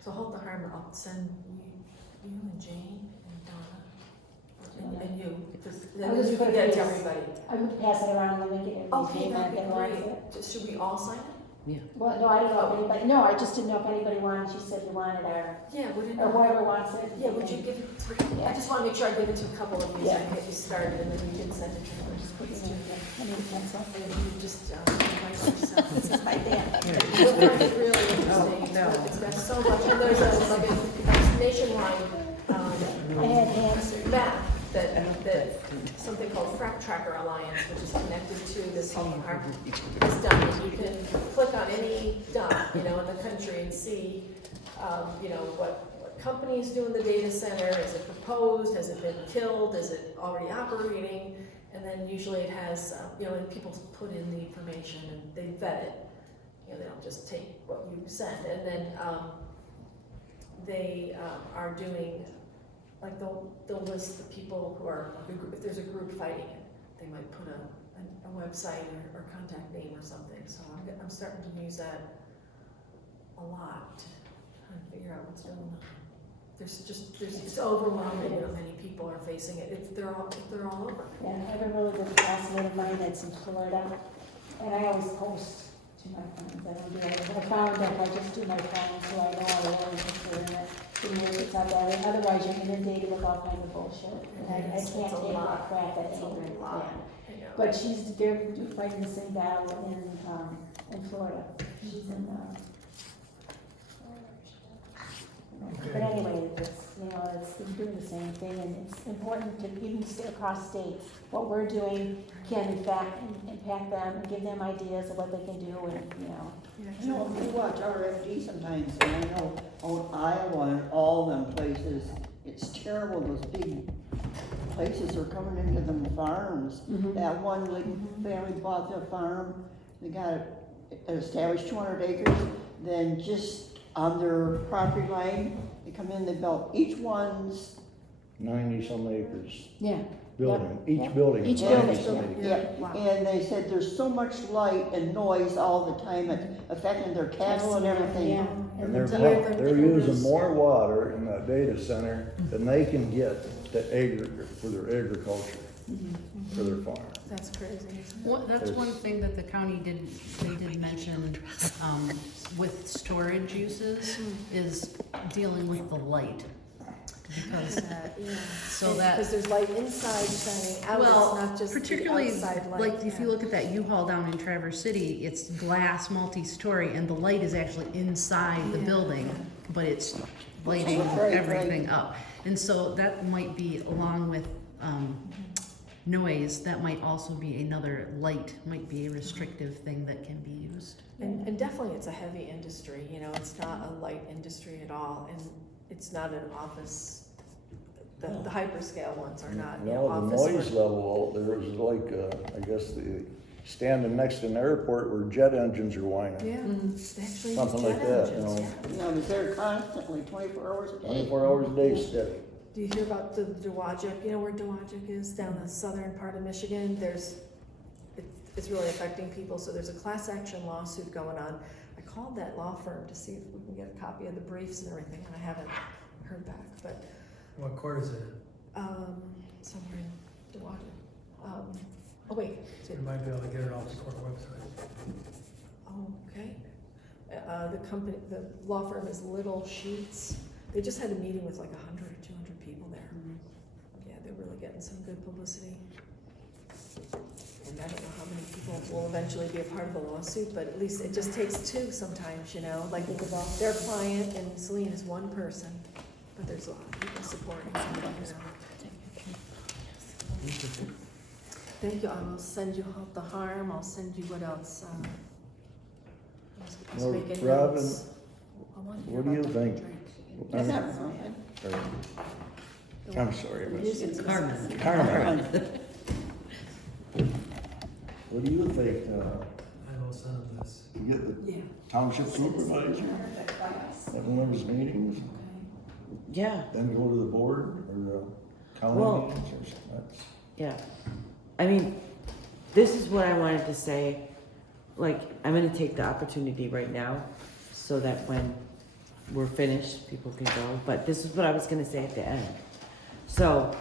so Halt the Harm, I'll send you and Jane and Donna, and you, I'll just you put can it get it to in. everybody. I would pass it around and then make it. Okay, that'd be that wants great. it. Should we all sign it? Well, no, I don't know if anybody, no, I just didn't know if anybody wanted, you said you wanted Yeah, would it? or whoever wants it. Yeah, would you give it to, I just wanna make sure I give it to a couple of you so I Yeah. can get you started and then you can send it to them. Just put it in there. I need a pencil. You just, invite yourself. This is my dad. You'll find it really interesting. Oh, no. It's got so much, and there's like a nationwide, I had hands. map that something called Frac Tracker Alliance, which is connected to this Halt the Harm is done. And you can click on any dump, you know, in the country and see, you know, what companies do in the data center. Is it proposed? Has it been killed? Is it already operating? And then usually it has, you know, and people put in the information and they vet it. You know, they don't just take what you send. And then they are doing, like they'll list the people who are, if there's a group fighting it, they might put a website or contact name or something. So I'm starting to use that a lot, trying to figure out what's going on. It's overwhelming how many people are facing it. They're all over. Yeah, I have a really good classmate of mine that's in Florida, and I always post to my friends. I don't do it, but I found that if I just do my phone, so I know I always consider it. Even if it's not that, otherwise you're inundated with all kinds of bullshit. And I It's can't a take lot. that crap at It's a any lot. yeah. But they're fighting the same battle in Florida. She's in, but anyway, it's, you know, it's doing the same thing, and it's important to even stay across states. What we're doing can in fact impact them and give them ideas of what they can do, and, you know. You know, we watch RFD sometimes, and I know on Iowa and all them places, it's terrible, those big places are coming into them farms. That one family bought their farm, they got it established 200 acres, then just on their property line, they come in, they built each one's 90-some acres Yeah. building, Yep. each building. Each is building. 90-some acres. Yeah, and they said there's so much light and noise all the time, it's affecting their cattle and everything. Yeah. And the they're deer, they're using more water in that data center than they can get for their agriculture, for their farm. That's crazy. That's one thing that the county did mention, with storage uses, is dealing with the light. Because, so that. Because there's light inside shining out, Well, it's not just the particularly, outside light. like, if you look at that U-Haul down in Traverse City, it's glass, multi-story, and the light is actually inside the building, but it's lighting Right, everything up. And so that might be, along with, noise, that might also be another light, might be a restrictive thing that can be used. And definitely it's a heavy industry, you know, it's not a light industry at all, and it's not an office, the hyperscale ones are not, you know, No, the office noise work. level, there was like, I guess standing next to an airport where jet engines are whining. Yeah, Mm-hmm. they actually Something use like jet that, engines, you know. yeah. No, but they're constantly 24 hours a day. 24 hours a day steady. Do you hear about the Dowagic? You know where Dowagic is, down the southern part of Michigan? It's really affecting people, so there's a class action lawsuit going on. I called that law firm to see if we can get a copy of the briefs and everything, and I haven't heard back, but, What court is it? somewhere in Dowagic. Oh, wait, You might be able to get it off the court website. oh, okay. The law firm is Little Sheets. They just had a meeting with like 100 or 200 people there. Yeah, they're really getting some good publicity. And I don't know how many people will eventually be a part of the lawsuit, but at least it just takes two sometimes, you know? Like their client and Celine is one person, but there's a lot of people supporting them, you know? Thank you. I will send you Halt the Harm. I'll send you what else? I was Well, making Robin, notes. I want to hear what do you about the think? drink. That's not wrong. I'm sorry, Miss. Music's Carmen. Carmen. What do you think, I will send them this. to get the Yeah. township supervisor at one of his meetings, Yeah, then go to the board or the county Well- meetings or something? That's- yeah. I mean, this is what I wanted to say. Like, I'm gonna take the opportunity right now so that when we're finished, people can go. But this is what I was gonna say at the end. So,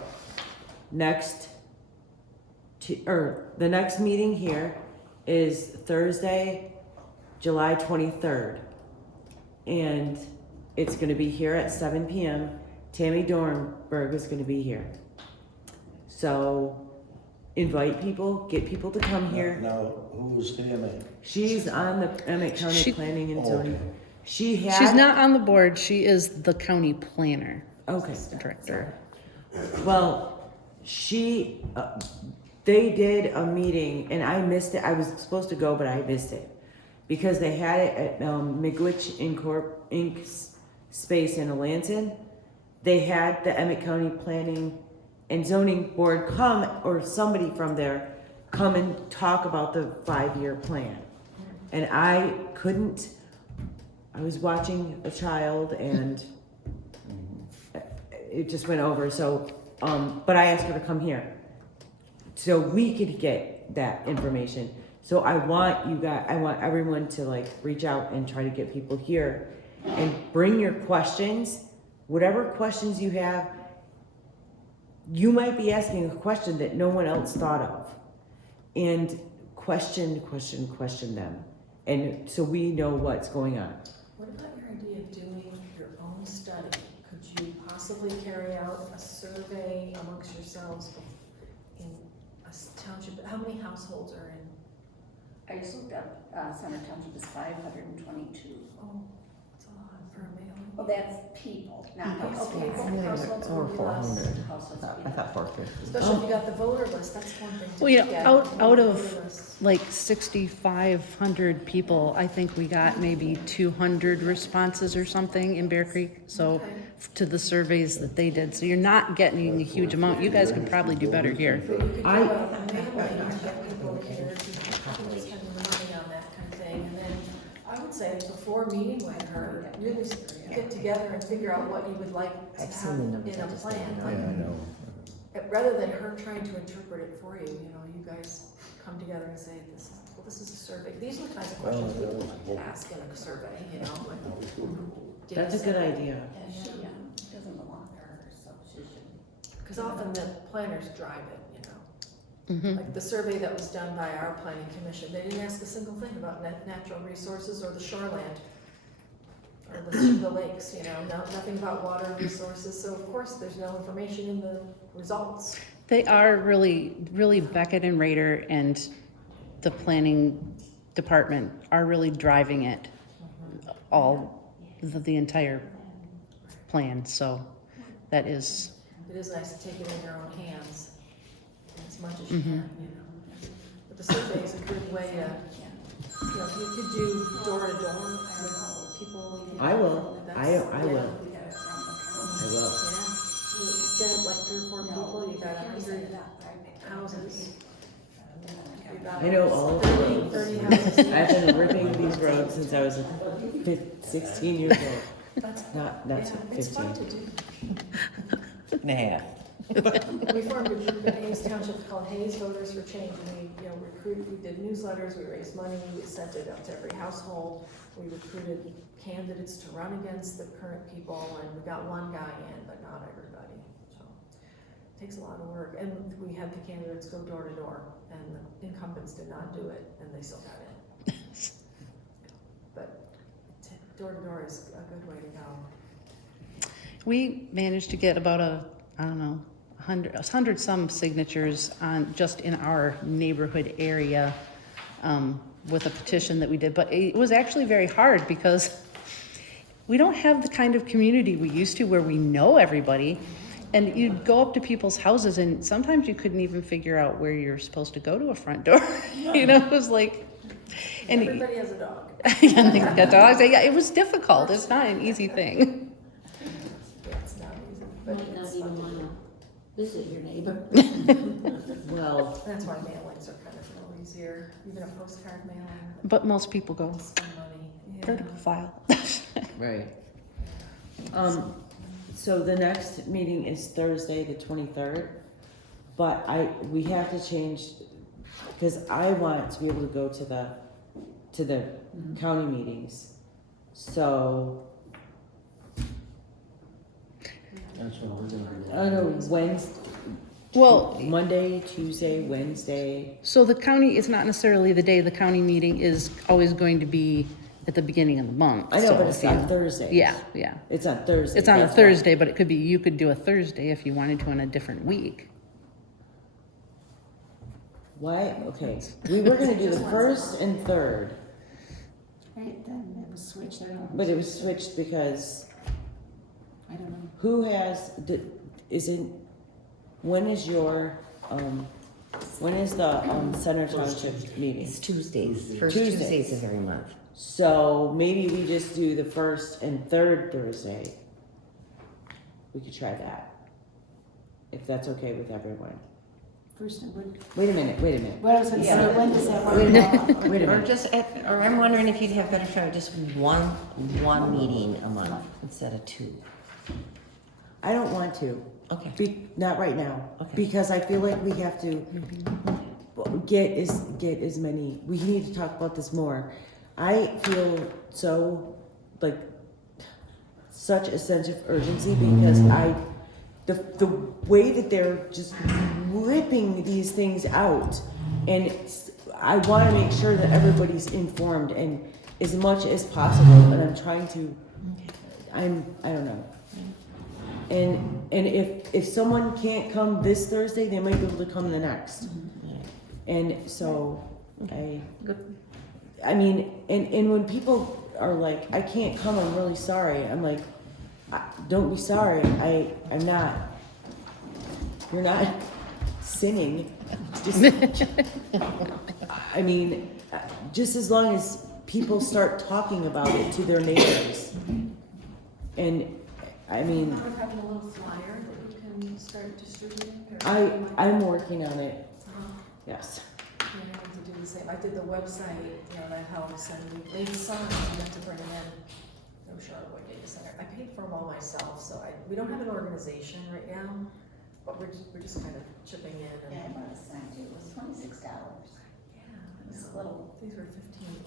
the next meeting here is Thursday, July 23rd. And it's gonna be here at 7 p.m. Tammy Dornberg is gonna be here. So, invite people, get people to come here. Now, who is Tammy? She's on the Emmet County She- Planning and Oh, Zoning. okay. She had. She's not on the board, she is the county planner Okay. director. Well, they did a meeting and I missed it. I was supposed to go, but I missed it. Because they had it at Miigwech Inc. space in Alanson. They had the Emmet County Planning and Zoning Board come, or somebody from there, come and talk about the 5-year plan. And I was watching a child and it just went over, so, but I asked her to come here. So we could get that information. So I want everyone to like reach out and try to get people here and bring your questions, whatever questions you have. You might be asking a question that no one else thought of. And question them. And so we know what's going on. What about your idea of doing your own study? Could you possibly carry out a survey amongst yourselves in a township? How many households are in? I just looked up, Center Township is 522. Oh, that's a lot for a mailing. Well, that's people, not households. Okay, households Or would be less. 400. Households, I thought 450. Especially if you got the voter list, that's one thing to Well, you know, get. out of Voter list. like 6,500 people, I think we got maybe 200 responses or something in Bear Creek, so, Okay. to the surveys that they did, so you're not getting a huge amount, you guys could probably do better here. But you could do I- a mailing and get people here, people spending the money on that kind of thing, and then I would say before meeting with her, really get together and figure out what you would like to I've seen have the in numbers, a I just plan. don't Like, Yeah, I know. rather than her trying to interpret it for you, you know, you guys come together and say, this is a survey. These are the kinds of questions we would ask in a survey, you know, like. That's a good idea. Yeah, she doesn't belong to her, so she should. Because often the planners drive it, you know. Mhm. Like the survey that was done by our planning commission, they didn't ask a single thing about natural resources or the shoreland. Or the lakes, you know, nothing about water resources, so of course there's no information in the results. They are really Beckett and Rader and the planning department are really driving it, the entire plan, so that is, It is nice to take it in your own hands as much as you can, you know. But the survey is a good way to, you know, if you could do door to door with people. you know, I will. I that's- will. yeah. I will. Yeah, you get like 3 or 4 people, you got 100 houses. I know all of the roads. 30 houses. I've been ripping these roads since I was 16 years old. That's, Not yeah, 15. it's fun to do. Nah. We formed a group in Hayes Township called Hayes Voters for Change, and we, recruited, we did newsletters, we raised money, we sent it out to every household. We recruited candidates to run against the current people, and we got one guy in, but not everybody, so. It takes a lot of work, and we had the candidates go door to door, and the incumbents did not do it, and they still got in. But door to door is a good way to go. We managed to get about 100 some signatures on, just in our neighborhood area, with a petition that we did, but it was actually very hard because we don't have the kind of community we used to where we know everybody. And you'd go up to people's houses and sometimes you couldn't even figure out where you're supposed to go to a front door. It was like, and Everybody has a dog. yeah, they got dogs. Yeah, it was difficult. It's not an easy thing. Yeah, it's not easy, but Might not it's even fun to do. wanna visit your neighbor. Well, That's why mailings are kind of a little easier, even a postcard mailing, But most people go spend money. Yeah. vertical file. right. So the next meeting is Thursday, the 23rd, but we have to change, because I want to be able to go to the county meetings. So, That's what we're gonna do. I don't know, Wednesday, Well, Monday, Tuesday, Wednesday. so the county is not necessarily the day. The county meeting is always going to be at the beginning of the month. I know, so, but it's on Thursdays. Yeah, yeah. It's on Thursday. It's on a that's why. Thursday, but it could be, you could do a Thursday if you wanted to in a different week. Why? Okay, we were gonna do the first and third, Right, then it was switched, I don't know. but it was switched because I don't know. who has, when is your, when is the, Center Township meeting? It's Tuesdays, first Tuesdays. Tuesdays of every month. So maybe we just do the first and third Thursday. We could try that. If that's okay with everyone. First, it would, Wait a minute. what I was gonna say, when does that work? Wait a minute, wait a Or minute. just, or I'm wondering if you'd have better try with just one meeting a month instead of two. I don't want to. Okay. Not right now. Okay. Because I feel like we have to get as many, we need to talk about this more. I feel so, like, such a sense of urgency because the way that they're just ripping these things out, and I want to make sure that everybody's informed and as much as possible, and I'm trying to, I don't know. And if someone can't come this Thursday, they might be able to come the next. And so I mean, and when people are like, I can't come, I'm really sorry. I'm like, don't be sorry. I'm not. You're not sinning. Just, I mean, just as long as people start talking about it to their neighbors. And I mean, Thought of having a little flyer that we can start distributing? Or I'm working on it. Yes. Yeah, I have to do the same. I did the website, that helps, and we saw you have to bring them in. No Charlotte Data Center. I paid for them all myself, so we don't have an organization right now, but we're just kind of chipping in. And, Yeah, I bought a sign too, it was $26. yeah, It was a little, these were 15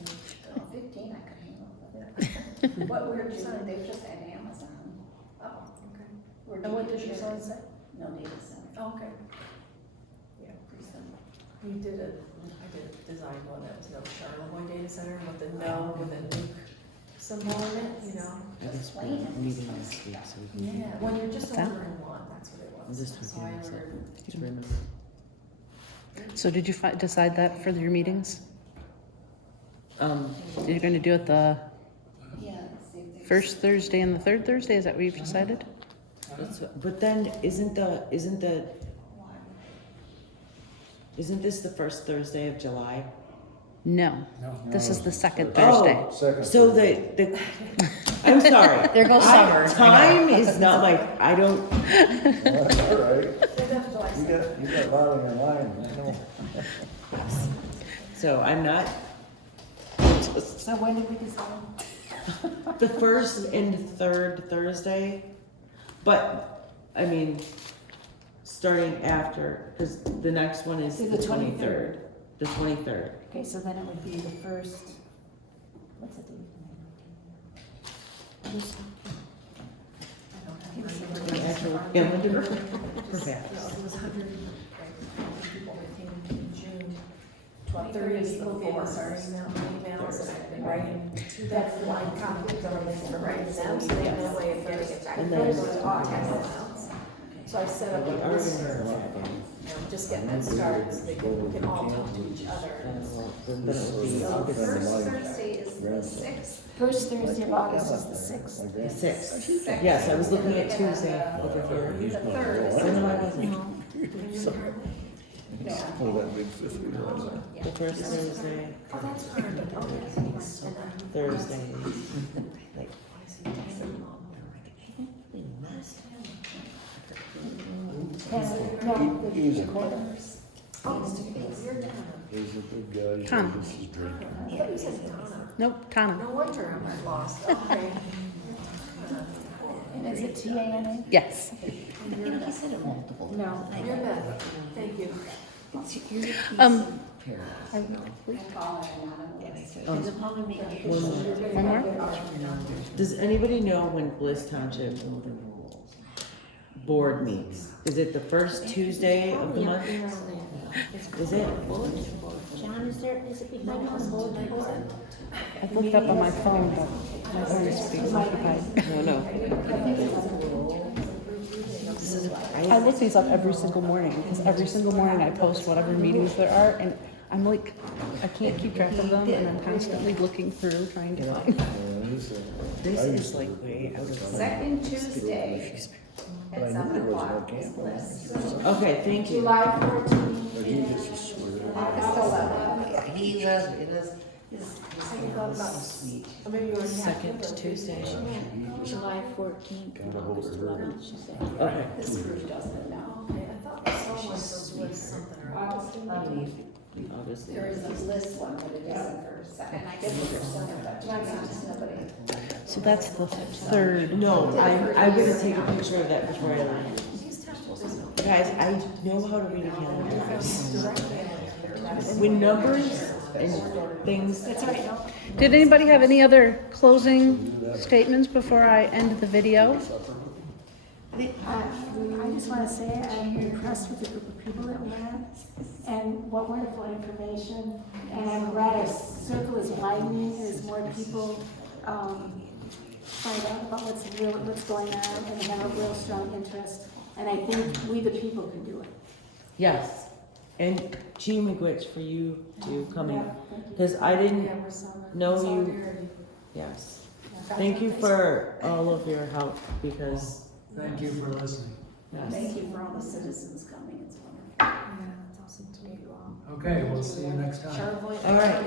each. 15 I could handle, but What were your sign? they've just had Amazon. Oh, okay. We're And what does doing your sign say? No data center. Oh, okay. Yeah, pretty simple. I did a design one that was no Charlevoix Data Center with the no, with a nuke symbol in it, I guess we're meeting next week, so we can. Yeah, when you're just What's that? ordering one, that's what it I'm was. just So I talking myself. ordered. To remember. So did you decide that for your meetings? You're going to do it the Yeah, let's see if there's. first Thursday and the third Thursday? Is that what you've decided? But then isn't this the first Thursday of July? No. No. This is the second Thursday. Oh, Second. so I'm sorry. There goes summer. Time is not I don't, That's all right. Maybe that's July You got a lot on your mind, I know. So I'm not, So when did we decide? the first and third Thursday, but, I mean, starting after, because the next one is So the the 23rd. The 23rd. Okay, so then it would be the first, what's the date? The actual calendar, perhaps. It was 100 people that came in June. 30 is the four. Emails and I've been writing. That's the line copy for writing them, so they have no way of getting it back. And then- So I set up a list, just getting that started, so we can all talk to each other. Then it would be August Thursday is the sixth. First Thursday of August is the 6th. the 6th. Yes, I was looking at Tuesday over here. The third is Oh, no, I wasn't. Oh, that big fifth wheel. The first Thursday. Thursday. Like, No, He's a corners. He's a big guy. Tom. This is drinking. I thought you said Donna. Nope, Tana. No wonder I'm lost, okay. And is it TANA? Yes. No. You're Beth, thank you. One more? does anybody know when Bliss Township board meets? Is it the first Tuesday of the month? Is it? John, is it behind us? I looked up on my phone, but my phone is being occupied. No, no. I look these up every single morning, because every single morning I post whatever meetings there are, and I'm like, I can't keep track of them, and I'm constantly looking through, trying to find. This is like way out of. Second Tuesday But I at knew 7 there was no o'clock is camp. Bliss. Okay, thank you. July 14th. But he gets to swear. August 11th. He does, it is. Or maybe you already have Second it. Tuesday. July 14th, August 11th, she said. Okay. This group doesn't know. Okay, I thought I saw one that was something or other. August 11th. August. There is a Bliss one, but it isn't for second. I guess it's for center, but Johnson's nobody. So that's the third. No, I'm gonna take a picture of that before I leave. These townships, Guys, I know how to read a calendar. When numbers and things. That's all right, no. Did anybody have any other closing statements before I end the video? I just want to say I'm impressed with the group of people that we had and what wonderful information. And I'm glad our circle is widening as more people find out about what's going on and have a real strong interest. And I think we the people can do it. Yes. And Gene McGwitch for you to come in, Yeah, thank you. because I didn't yeah, we're some- know you. solidarity. Yes. Thank you for all of your help, because Thank you for listening. Thank you for all the citizens coming, it's wonderful. Yeah, it's awesome to meet you all. Okay, we'll see you next time. Charlevoix. All right.